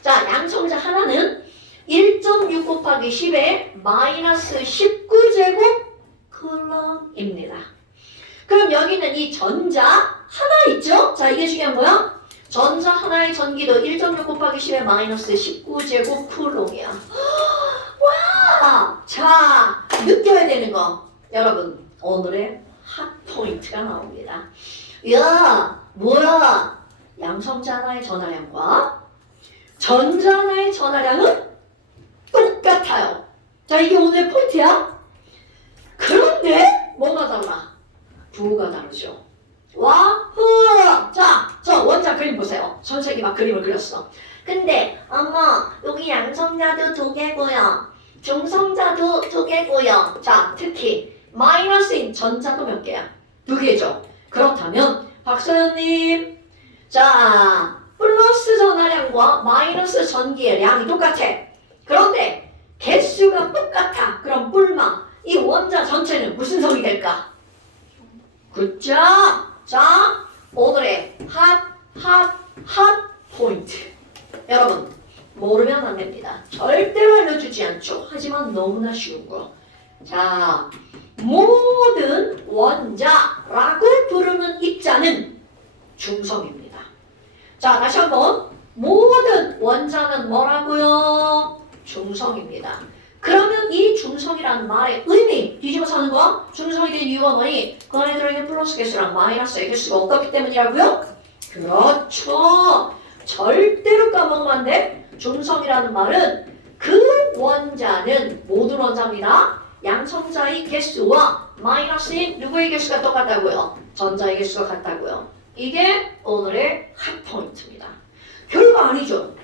자, 양성자 하나는 1.6 곱하기 10의 마이너스 19제곱 쿨럼입니다. 그럼 여기는 이 전자 하나 있죠? 자, 이게 중요한 거야. 전자 하나의 전기도 1.6 곱하기 10의 마이너스 19제곱 쿨럼이야. 와! 자, 느껴야 되는 거. 여러분, 오늘의 핫 포인트가 나옵니다. 야, 뭐야? 양성자 하나의 전하량과 전자 하나의 전하량은 똑같아요. 자, 이게 오늘의 포인트야. 그런데 뭐가 달라? 부호가 다르죠. 와후! 자, 저 원자 그림 보세요. 선생님이 막 그림을 그렸어. 근데 엄마 여기 양성자도 2개고요. 중성자도 2개고요. 자, 특히 마이너스인 전자도 몇 개야? 2개죠. 그렇다면 박소연님, 자 플러스 전하량과 마이너스 전기의 양이 똑같아. 그런데 개수가 똑같아. 그럼 뿔마 이 원자 전체는 무슨 성이 될까? 굿잡! 자, 오늘의 핫 포인트. 여러분, 모르면 안 됩니다. 절대로 알려주지 않죠. 하지만 너무나 쉬운 거. 자, 모든 원자라고 부르는 입자는 중성입니다. 자, 다시 한번. 모든 원자는 뭐라고요? 중성입니다. 그러면 이 중성이라는 말의 의미 뒤집어서 하는 거 중성이 된 이유가 뭐니? 그 안에 들어있는 플러스 개수랑 마이너스의 개수가 없기 때문이라고요? 그렇죠. 절대로 까먹으면 안 돼. 중성이라는 말은 그 원자는 모든 원자입니다. 양성자의 개수와 마이너스인 누구의 개수가 똑같다고요? 전자의 개수가 같다고요. 이게 오늘의 핫포인트입니다. 별거 아니죠.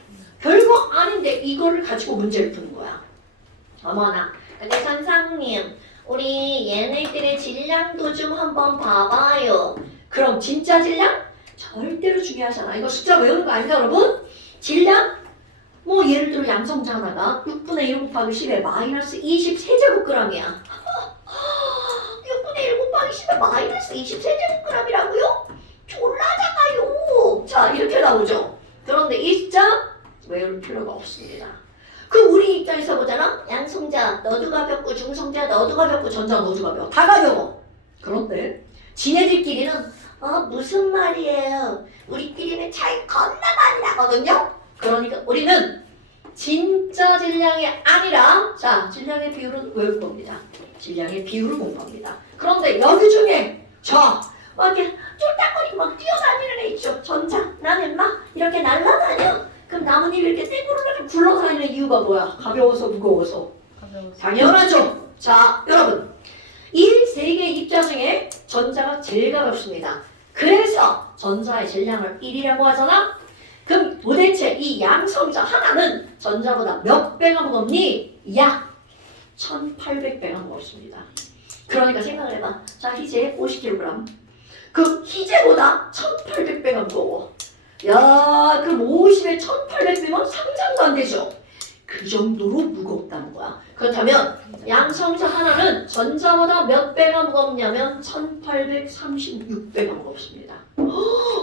별거 아닌데 이거를 가지고 문제를 푸는 거야. 어머나. 근데 선생님, 우리 얘네들의 질량도 좀 한번 봐봐요. 그럼 진짜 질량? 절대로 중요하잖아. 이거 숫자 외우는 거 아닌가 여러분? 질량? 뭐 예를 들어 양성자 하나가 6분의 1 곱하기 10에 마이너스 23제곱g이야. 6분의 1 곱하기 10에 마이너스 23제곱g이라고요? 졸라 작아요. 자, 이렇게 나오죠. 그런데 이 숫자 외울 필요가 없습니다. 그 우리 입장에서 보잖아. 양성자 너도 가볍고 중성자 너도 가볍고 전자 너도 가벼워. 다 가벼워. 그런데 지네들끼리는 무슨 말이에요. 우리끼리는 차이 겁나 많이 나거든요. 그러니까 우리는 진짜 질량이 아니라 자 질량의 비율은 외울 겁니다. 질량의 비율을 공부합니다. 그런데 여기 중에 막 이렇게 쫄딱거리고 막 뛰어다니는 애 있죠. 전자. 나는 막 이렇게 날아다녀. 그럼 나뭇잎 이렇게 떼구르르 굴러다니는 이유가 뭐야? 가벼워서 무거워서. 가벼워서. 당연하죠. 자 여러분 이 세 개의 입자 중에 전자가 제일 가볍습니다. 그래서 전자의 질량을 1이라고 하잖아. 그럼 도대체 이 양성자 하나는 전자보다 몇 배가 무겁니? 약 1800배가 무겁습니다. 그러니까 생각을 해봐. 자 희재 50kg. 그 희재보다 1800배가 무거워. 야 그럼 50에 1800배면 상상도 안 되죠. 그 정도로 무겁다는 거야. 그렇다면 양성자 하나는 전자보다 몇 배가 무겁냐면 1836배가 무겁습니다.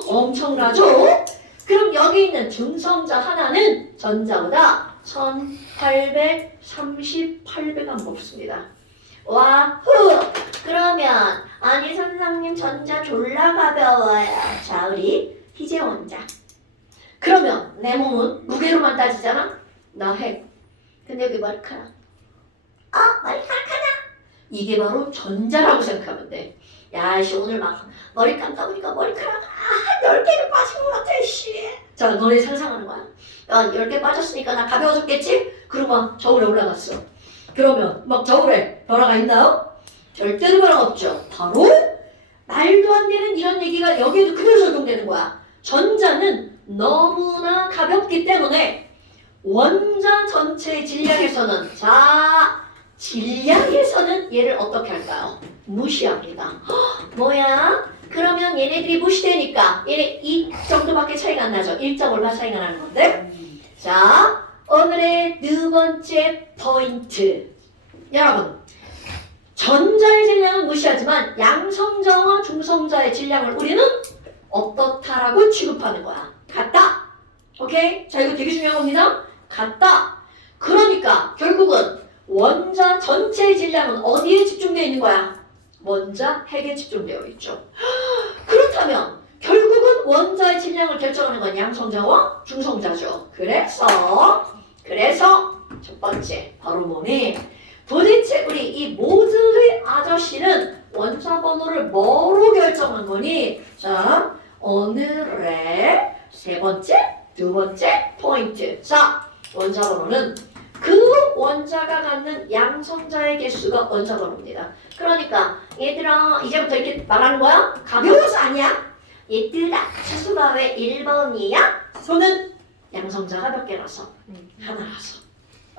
엄청나죠? 그럼 여기 있는 중성자 하나는 전자보다 1838배가 무겁습니다. 와후! 그러면 아니 선생님 전자 졸라 가벼워요. 자 우리 희재 원자. 그러면 내 몸은 무게로만 따지잖아? 나 핵. 근데 여기 머리카락. 머리카락 하나? 이게 바로 전자라고 생각하면 돼. 야, 씨, 오늘 막 머리 감다 보니까 머리카락 10개를 빠진 것 같아, 씨. 자, 너네 상상하는 거야. 야, 10개 빠졌으니까 나 가벼워졌겠지? 그리고 막 저울에 올라갔어. 그러면 막 저울에 변화가 있나요? 절대로 변화가 없죠. 바로 말도 안 되는 이런 얘기가 여기에도 그대로 적용되는 거야. 전자는 너무나 가볍기 때문에 원자 전체의 질량에서는 질량에서는 얘를 어떻게 할까요? 무시합니다. 뭐야? 그러면 얘네들이 무시되니까 얘네 이 정도밖에 차이가 안 나죠. 1.5가 차이가 나는 건데. 자, 오늘의 두 번째 포인트. 여러분, 전자의 질량은 무시하지만 양성자와 중성자의 질량을 우리는 어떻다라고 취급하는 거야. 같다. 오케이? 자, 이거 되게 중요한 겁니다. 같다. 그러니까 결국은 원자 전체의 질량은 어디에 집중되어 있는 거야? 원자 핵에 집중되어 있죠. 그렇다면 결국은 원자의 질량을 결정하는 건 양성자와 중성자죠. 그래서 첫 번째 바로 뭐니? 도대체 우리 이 모듈의 아저씨는 원자 번호를 뭐로 결정한 거니? 자, 오늘의 세 번째, 두 번째 포인트. 자, 원자 번호는 그 원자가 갖는 양성자의 개수가 원자 번호입니다. 그러니까 얘들아 이제부터 이렇게 말하는 거야? 가벼워서 아니야? 얘들아 수수가 왜 1번이야? 손은 양성자가 몇 개라서? 하나라서.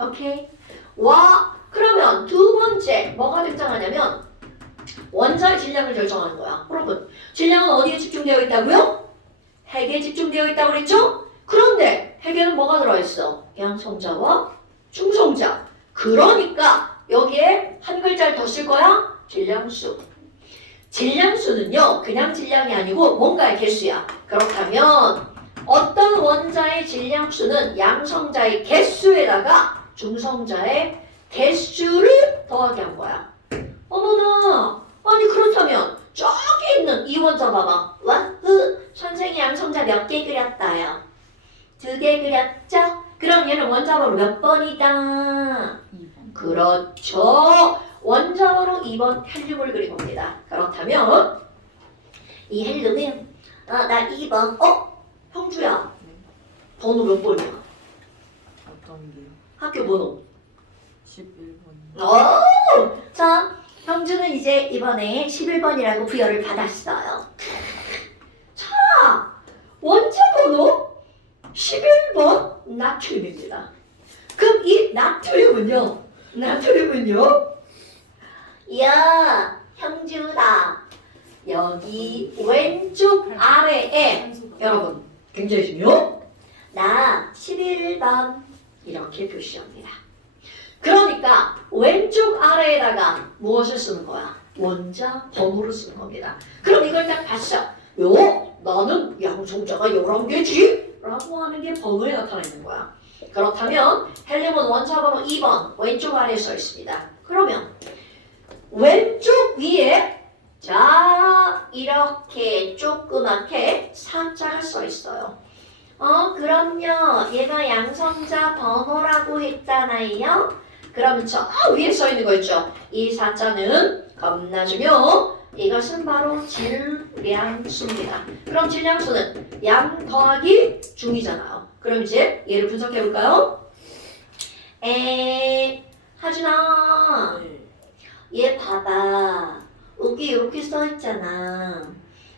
오케이? 와 그러면 두 번째 뭐가 등장하냐면 원자의 질량을 결정하는 거야. 여러분 질량은 어디에 집중되어 있다고요? 핵에 집중되어 있다고 그랬죠? 그런데 핵에는 뭐가 들어있어? 양성자와 중성자. 그러니까 여기에 한 글자를 더 쓸 거야? 질량수. 질량수는요 그냥 질량이 아니고 뭔가의 개수야. 그렇다면 어떤 원자의 질량수는 양성자의 개수에다가 중성자의 개수를 더하게 한 거야. 어머나, 아니 그렇다면 저기 있는 이 원자 봐봐. 선생이 양성자 몇 개 그렸다요? 2개 그렸죠? 그럼 얘는 원자번호 몇 번이다? 2번. 그렇죠. 원자번호 2번 헬륨을 그린 겁니다. 그렇다면 이 헬륨은 나 2번. 형주야. 번호 몇 번이야? 어떤 게요? 학교 번호. 11번. 자, 형주는 이제 이번에 11번이라고 부여를 받았어요. 자, 원자 번호 11번 나트륨입니다. 그럼 이 나트륨은요? 야, 형주다. 여기 왼쪽 아래에 여러분 굉장히 중요. 나 11번 이렇게 표시합니다. 그러니까 왼쪽 아래에다가 무엇을 쓰는 거야? 원자 번호를 쓰는 겁니다. 그럼 이걸 딱 봤어. 나는 양성자가 11개지? 라고 하는 게 번호에 나타나 있는 거야. 그렇다면 헬륨은 원자 번호 2번 왼쪽 아래에 써 있습니다. 그러면 왼쪽 위에 자 이렇게 조그맣게 4자가 써 있어요. 그럼요. 얘가 양성자 번호라고 했잖아요. 그러면 저 위에 써 있는 거 있죠? 이 4자는 겁나 중요. 이것은 바로 질량수입니다. 그럼 질량수는 양 더하기 중이잖아요. 그럼 이제 얘를 분석해 볼까요? 하준아, 얘 봐봐. 여기 이렇게 써 있잖아.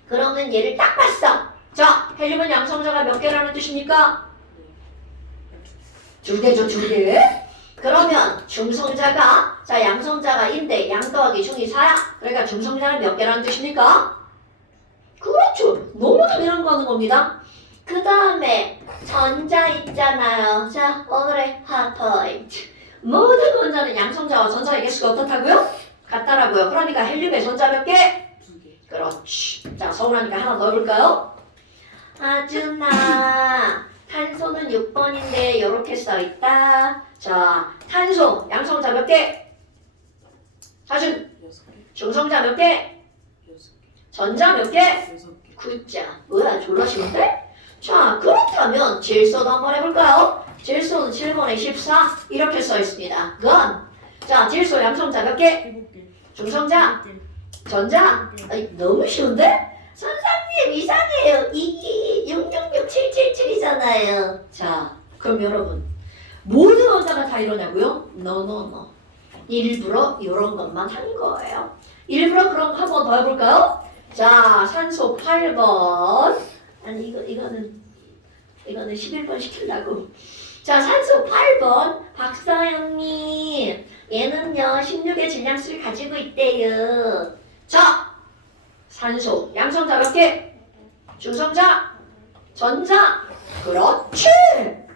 그러면 얘를 딱 봤어. 자, 헬륨은 양성자가 몇 개라는 뜻입니까? 2개죠, 2개. 그러면 중성자가 자 양성자가 인데 양 더하기 중이 4야. 그러니까 중성자는 몇 개라는 뜻입니까? 그렇죠. 너무 당연한 거 하는 겁니다. 그 다음에 전자 있잖아요. 자 오늘의 핫포인트. 모든 원자는 양성자와 전자의 개수가 어떻다고요? 같다라고요. 그러니까 헬륨의 전자 몇 개? 2개. 그렇지. 자 서운하니까 하나 더 해볼까요? 하준아 탄소는 6번인데 이렇게 써있다. 자 탄소 양성자 몇 개? 하준 6개. 중성자 몇 개? 6개. 전자 몇 개? 6개. 굿자. 뭐야 졸라 쉬운데? 자 그렇다면 질소도 한번 해볼까요? 질소는 7번에 14 이렇게 써있습니다. 그건 자 질소 양성자 몇 개? 7개. 중성자? 전자? 아이, 너무 쉬운데? 선생님 이상해요. 666777이잖아요. 자 그럼 여러분 모든 원자가 다 이러냐고요? No. 일부러 이런 것만 한 거예요. 일부러 그럼 한 번 더 해볼까요? 자 산소 8번 아니 이거는 11번 시키려고. 자 산소 8번 박서영님 얘는요 16의 질량수를 가지고 있대요. 자 산소 양성자 몇 개? 중성자? 전자? 그렇지!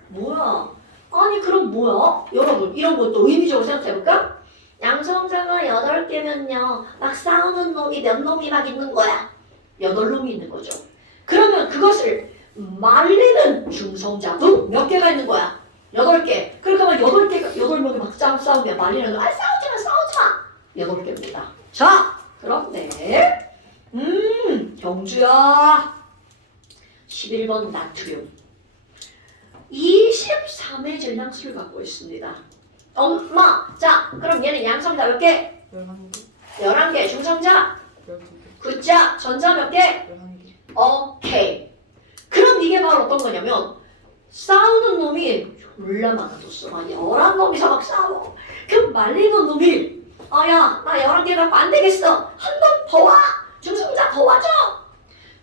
뭐야? 아니 그럼 뭐야? 여러분 이런 것도 의미적으로 생각해볼까? 양성자가 8개면요 막 싸우는 놈이 몇 놈이 막 있는 거야. 8놈이 있는 거죠. 그러면 그것을 말리는 중성자도 몇 개가 있는 거야? 8개. 그러니까 8명이 막 싸우면 말리는 거. 싸우지 마. 8개입니다. 자, 그런데 경주야 11번 나트륨 23의 질량수를 갖고 있습니다. 엄마, 자 그럼 얘는 양성자 몇 개? 11개. 11개. 중성자? 12개. 굿자. 전자 몇 개? 11개. 오케이. 그럼 이게 바로 어떤 거냐면 싸우는 놈이 졸라 많아졌어. 막 11놈이서 막 싸워. 그럼 말리는 놈이 야 나 11개 갖고 안 되겠어. 한 놈 더 와. 중성자 더 와줘.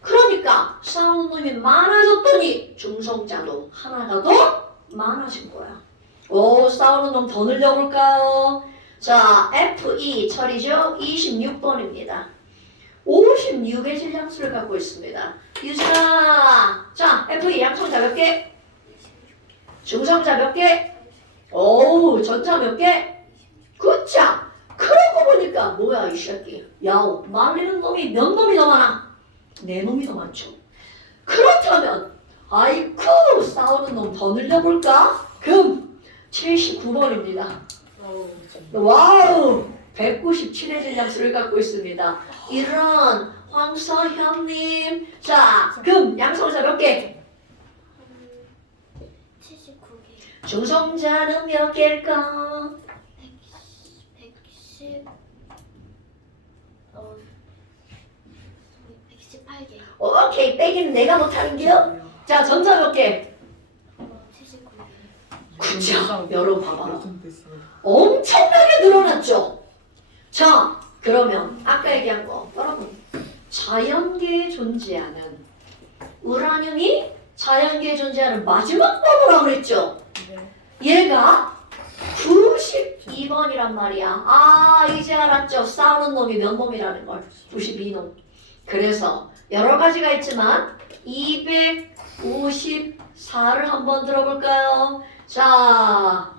그러니까 싸우는 놈이 많아졌더니 중성자도 하나가 더 많아진 거야. 싸우는 놈 더 늘려볼까요? 자 FE 처리죠. 26번입니다. 56의 질량수를 갖고 있습니다. 유진아, 자 FE 양성자 몇 개? 중성자 몇 개? 전자 몇 개? 굿자. 그러고 보니까 뭐야 이 새끼. 말리는 놈이 몇 놈이 더 많아? 4놈이 더 많죠. 그렇다면 아이쿠 싸우는 놈 더 늘려볼까? 그럼 79번입니다. 와우. 197의 질량수를 갖고 있습니다. 이런 황서현님. 자, 금 양성자 몇 개? 79개. 중성자는 몇 개일까? 110. 118개. 오케이, 빼기는 내가 못하는 게요. 자, 전자 몇 개? 79개. 그죠? 여러분 봐봐. 엄청나게 늘어났죠? 자, 그러면 아까 얘기한 거 여러분 자연계에 존재하는 우라늄이 자연계에 존재하는 마지막 번호라고 그랬죠? 얘가 92번이란 말이야. 아, 이제 알았죠? 싸우는 놈이 몇 놈이라는 걸. 92놈. 그래서 여러 가지가 있지만 254를 한번 들어볼까요? 자,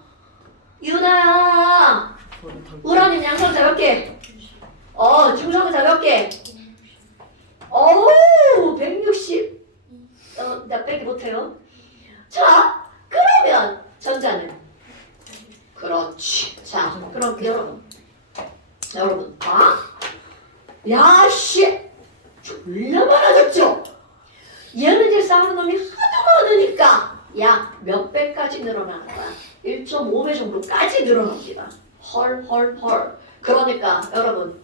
유나야, 우라늄 양성자 몇 개? 중성자 몇 개? 160. 나 빼기 못해요. 자, 그러면 전자는? 그렇지. 자, 그럼 여러분, 봐. 야, 씨, 졸라 많아졌죠? 얘는 이제 싸우는 놈이 하도 많으니까 약 몇 배까지 늘어나는 거야? 1.5배 정도까지 늘어납니다. 헐. 그러니까 여러분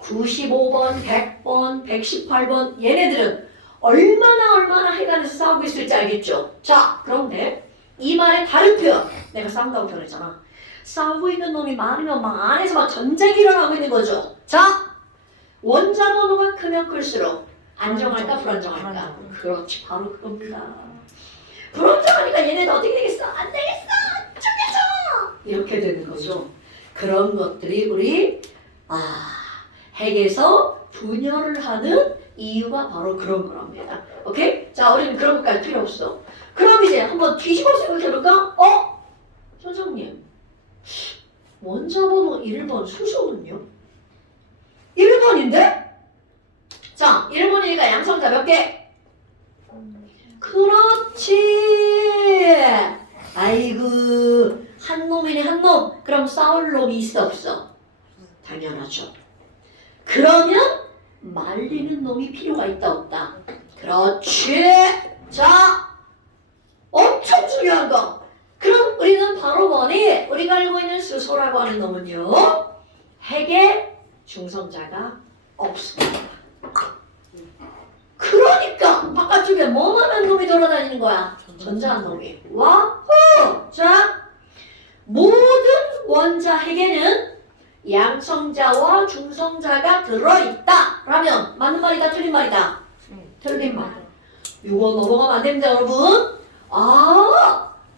95번, 100번, 118번 얘네들은 얼마나 해간에서 싸우고 있을지 알겠죠? 자, 그런데 이 말의 다른 표현 내가 싸운다고 표현했잖아. 싸우고 있는 놈이 많으면 막 안에서 막 전쟁이 일어나고 있는 거죠. 자, 원자 번호가 크면 클수록 안정할까 불안정할까? 그렇지, 바로 그겁니다. 불안정하니까 얘네도 어떻게 되겠어? 안 되겠어! 죽겠어! 이렇게 되는 거죠. 그런 것들이 우리 핵에서 분열을 하는 이유가 바로 그런 거랍니다. 오케이? 자, 우리는 그런 것까지 필요 없어. 그럼 이제 한번 뒤집어 생각해볼까? 선생님, 원자번호 1번 수소는요? 1번인데? 자, 1번이니까 양성자 몇 개? 그렇지. 아이고, 한 놈이네 한 놈. 그럼 싸울 놈이 있어 없어? 당연하죠. 그러면 말리는 놈이 필요가 있다 없다? 그렇지. 자, 엄청 중요한 거. 그럼 우리는 바로 뭐니? 우리가 알고 있는 수소라고 하는 놈은요, 핵에 중성자가 없습니다. 그러니까 바깥쪽에 뭐만한 놈이 돌아다니는 거야? 전자한 놈이. 와호! 자, 모든 원자 핵에는 양성자와 중성자가 들어있다 라면 맞는 말이다 틀린 말이다? 틀린 말. 이거 넘어가면 안 됩니다 여러분.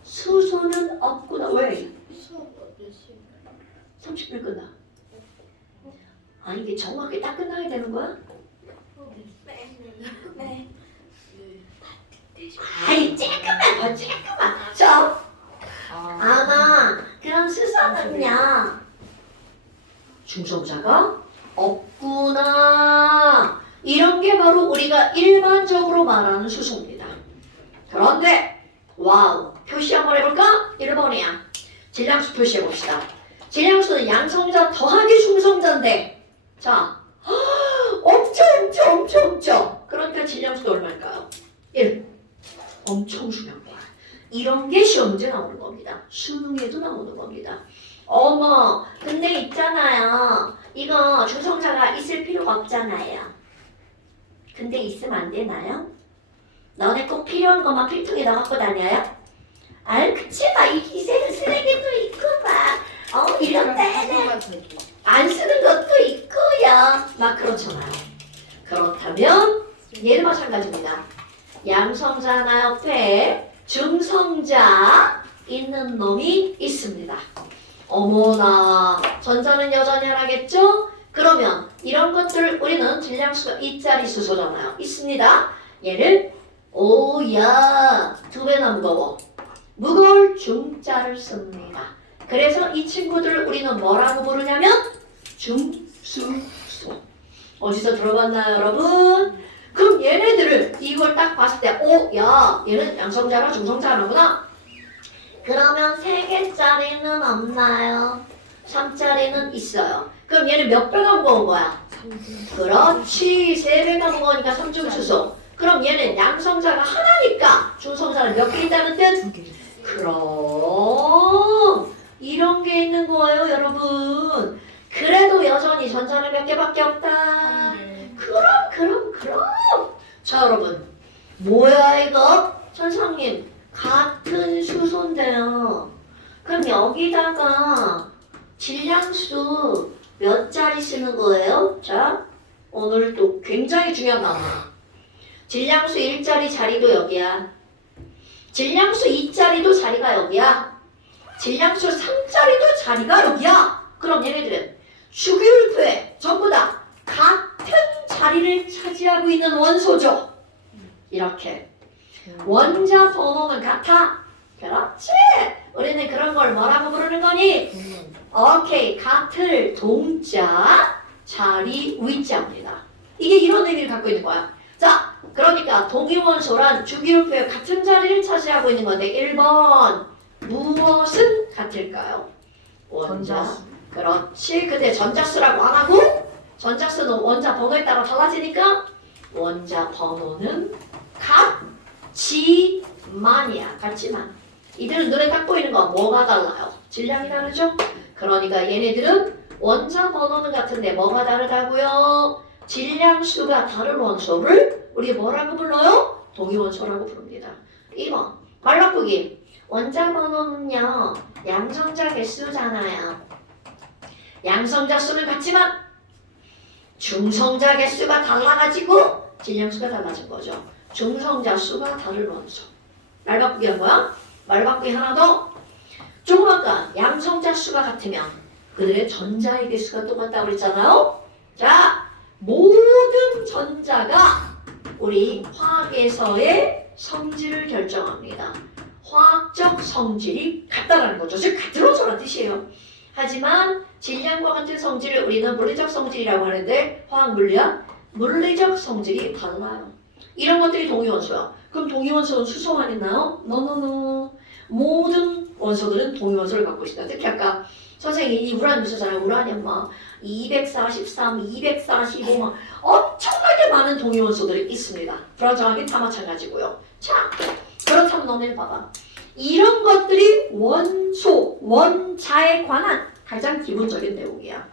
수소는 없구나. 왜? 수업 몇 시? 30분 끝나. 아니 이게 정확히 딱 끝나야 되는 거야? 네. 아니 조금만. 자, 그럼 수소는요 중성자가 없구나. 이런 게 바로 우리가 일반적으로 말하는 수소입니다. 그런데 와우, 표시 한번 해볼까? 1번이야. 질량수 표시해봅시다. 질량수는 양성자 더하기 중성자인데 자, 엄청. 그러니까 질량수가 얼마일까요? 1. 엄청 중요한 거야. 이런 게 시험 문제 나오는 겁니다. 수능에도 나오는 겁니다. 어머, 근데 있잖아요. 이거 중성자가 있을 필요가 없잖아요. 근데 있으면 안 되나요? 너네 꼭 필요한 것만 필통에 넣어 갖고 다녀요? 그치, 이 기세는 쓰레기도 있고 이런 때는 안 쓰는 것도 있고요. 막 그렇잖아요. 그렇다면 얘는 마찬가지입니다. 양성자 하나 옆에 중성자 있는 놈이 있습니다. 어머나, 전자는 여전히 하나겠죠? 그러면 이런 것들 우리는 질량수가 2짜리 수소잖아요. 있습니다. 얘를 오야 2배나 무거워. 무거울 중자를 씁니다. 그래서 이 친구들을 우리는 뭐라고 부르냐면 중수소. 어디서 들어봤나요 여러분? 그럼 얘네들을 이걸 딱 봤을 때 야 얘는 양성자랑 중성자 하나구나. 그러면 3개짜리는 없나요? 3짜리는 있어요. 그럼 얘는 몇 배가 무거운 거야? 3분. 그렇지. 3배가 무거우니까 3중 수소. 그럼 얘는 양성자가 하나니까 중성자는 몇 개 있다는 뜻? 2개. 그럼 이런 게 있는 거예요, 여러분. 그래도 여전히 전자는 몇 개밖에 없다. 그럼. 자, 여러분. 뭐야, 이거? 선생님, 같은 수소인데요. 그럼 여기다가 질량수 몇 자리 쓰는 거예요? 자, 오늘 또 굉장히 중요한 단어. 질량수 1자리 자리도 여기야. 질량수 2자리도 자리가 여기야. 질량수 3자리도 자리가 여기야. 그럼 얘네들은 주기율표에 전부 다 같은 자리를 차지하고 있는 원소죠. 이렇게. 원자 번호는 같아. 그렇지. 우리는 그런 걸 뭐라고 부르는 거니? 오케이. 같을 동자 자리 위자입니다. 이게 이런 의미를 갖고 있는 거야. 자, 그러니까 동위원소란 주기율표에 같은 자리를 차지하고 있는 건데 1번 무엇은 같을까요? 원자. 전자수. 그렇지. 근데 전자수라고 안 하고 전자수는 원자 번호에 따라 달라지니까 원자 번호는 같지만이야. 같지만. 이들은 눈에 딱 보이는 건 뭐가 달라요? 질량이 다르죠? 그러니까 얘네들은 원자 번호는 같은데 뭐가 다르다고요? 질량수가 다른 원소를 우리 뭐라고 불러요? 동위원소라고 부릅니다. 2번 말 바꾸기. 원자 번호는요 양성자 개수잖아요. 양성자 수는 같지만 중성자 개수가 달라가지고 질량수가 달라진 거죠. 중성자 수가 다른 원소. 말 바꾸기 한 거야? 말 바꾸기 하나 더. 조금 아까 양성자 수가 같으면 그들의 전자의 개수가 똑같다고 그랬잖아요. 자, 모든 전자가 우리 화학에서의 성질을 결정합니다. 화학적 성질이 같다라는 거죠. 즉 같은 원소란 뜻이에요. 하지만 질량과 같은 성질을 우리는 물리적 성질이라고 하는데 화학 물리학 물리적 성질이 달라요. 이런 것들이 동위원소야. 그럼 동위원소는 수소만 있나요? 노노노. 모든 원소들은 동위원소를 갖고 있습니다. 특히 아까 선생님이 이 우란 있었잖아요. 우란이 막 243, 245 막 엄청나게 많은 동위원소들이 있습니다. 불안정하게 다 마찬가지고요. 자, 그렇다면 너네 봐봐. 이런 것들이 원소, 원자에 관한 가장 기본적인 내용이야.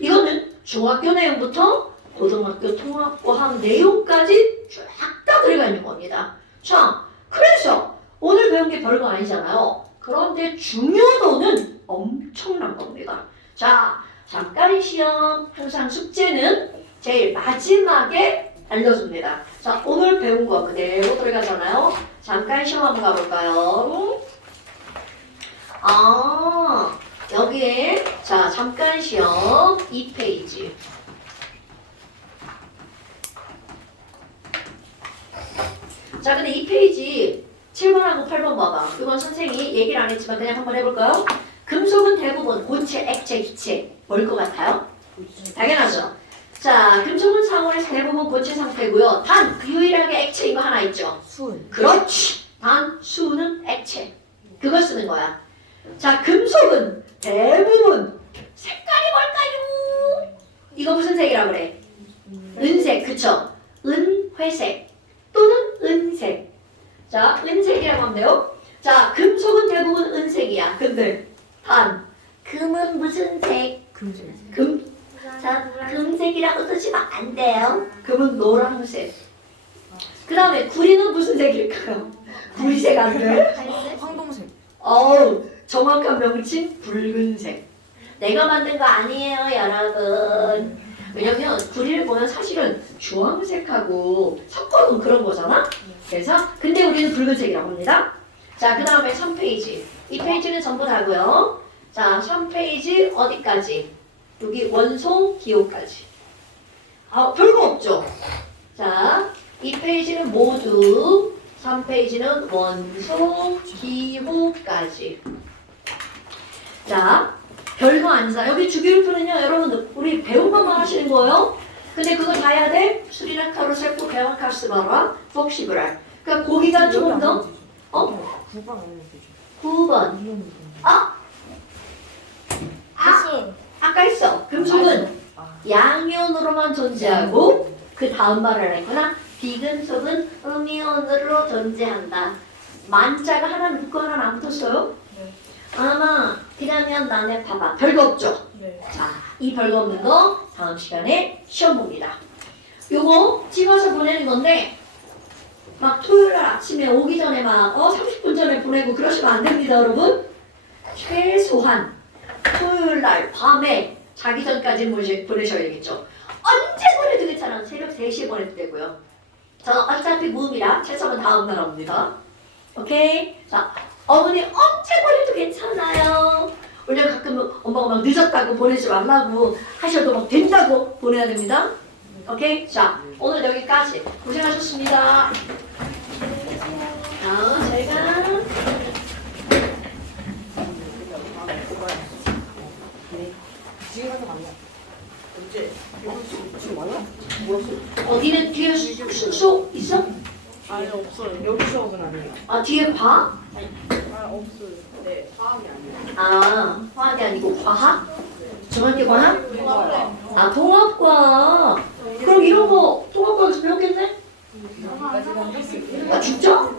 이거는 중학교 내용부터 고등학교 통합과학 내용까지 쫙 다 들어가 있는 겁니다. 자, 그래서 오늘 배운 게 별거 아니잖아요. 그런데 중요도는 엄청난 겁니다. 자, 잠깐 시험 항상 숙제는 제일 마지막에 알려줍니다. 자, 오늘 배운 거 그대로 들어가잖아요. 잠깐 시험 한번 가볼까요? 아, 여기에 자 잠깐 시험 2페이지. 자, 근데 2페이지 7번하고 8번 봐봐. 이건 선생님이 얘기를 안 했지만 그냥 한번 해볼까요? 금속은 대부분 고체, 액체, 기체. 뭘 것 같아요? 당연하죠. 자, 금속은 상온에서 대부분 고체 상태고요. 단 유일하게 액체인 거 하나 있죠. 수은. 그렇지. 단 수는 액체. 그걸 쓰는 거야. 자, 금속은 대부분 색깔이 뭘까요? 이거 무슨 색이라고 그래? 은색, 그쵸? 은회색 또는 은색. 자, 은색이라고 하면 돼요. 자, 금속은 대부분 은색이야. 근데 단 금은 무슨 색? 금색. 자, 금색이라고 쓰시면 안 돼요. 금은 노란색. 그 다음에 구리는 무슨 색일까요? 구리색 안 돼? 황동색. 어우, 정확한 명칭 붉은색. 내가 만든 거 아니에요, 여러분. 왜냐면 구리를 보면 사실은 주황색하고 섞어놓은 그런 거잖아. 그래서 근데 우리는 붉은색이라고 합니다. 자, 그 다음에 3페이지. 이 페이지는 전부 다고요. 자, 3페이지 어디까지? 여기 원소 기호까지. 아, 별거 없죠? 자, 이 페이지는 모두 3페이지는 원소 기호까지. 자, 별거 아니잖아. 여기 주기율표는요, 여러분, 우리 배운 것만 하시는 거예요. 근데 그걸 봐야 돼. 수리나카로 셀프 배왕카스바라 폭시브랄. 그러니까 고기가 조금 더, 9번 안 해도 되죠. 9번. 아! 아! 아까 했어. 금속은 양이온으로만 존재하고 그 다음 말을 했구나. 비금속은 음이온으로 존재한다. 만자가 하나 붙고 하나 안 붙었어요? 네. 아마 그러면 나네 봐봐. 별거 없죠? 네. 자, 이 별거 없는 거 다음 시간에 시험 봅니다. 요거 찍어서 보내는 건데 막 토요일 날 아침에 오기 전에 막 30분 전에 보내고 그러시면 안 됩니다, 여러분. 최소한 토요일 날 밤에 자기 전까지 보내셔야겠죠. 언제 보내도 괜찮아. 새벽 3시에 보내도 되고요. 저 어차피 무음이라 채점은 다음 날 옵니다. 오케이? 자, 어머니 언제 보내도 괜찮아요. 원래 가끔 엄마가 막 늦었다고 보내지 말라고 하셔도 막 된다고 보내야 됩니다. 오케이? 자, 오늘 여기까지. 고생하셨습니다. 제가 지금 가서 만나. 언제? 지금 만나? 뭐였어? 어디는 뒤에 숙소 있어? 아니 없어요. 여기 수업은 아니에요. 아, 뒤에 과? 아 없어요. 네, 화학이 아니에요. 아, 화학이 아니고 과학? 중학교 과학? 통합과요. 아, 통합과. 그럼 이런 거 통합과에서 배웠겠네? 여기까지 한 아, 진짜?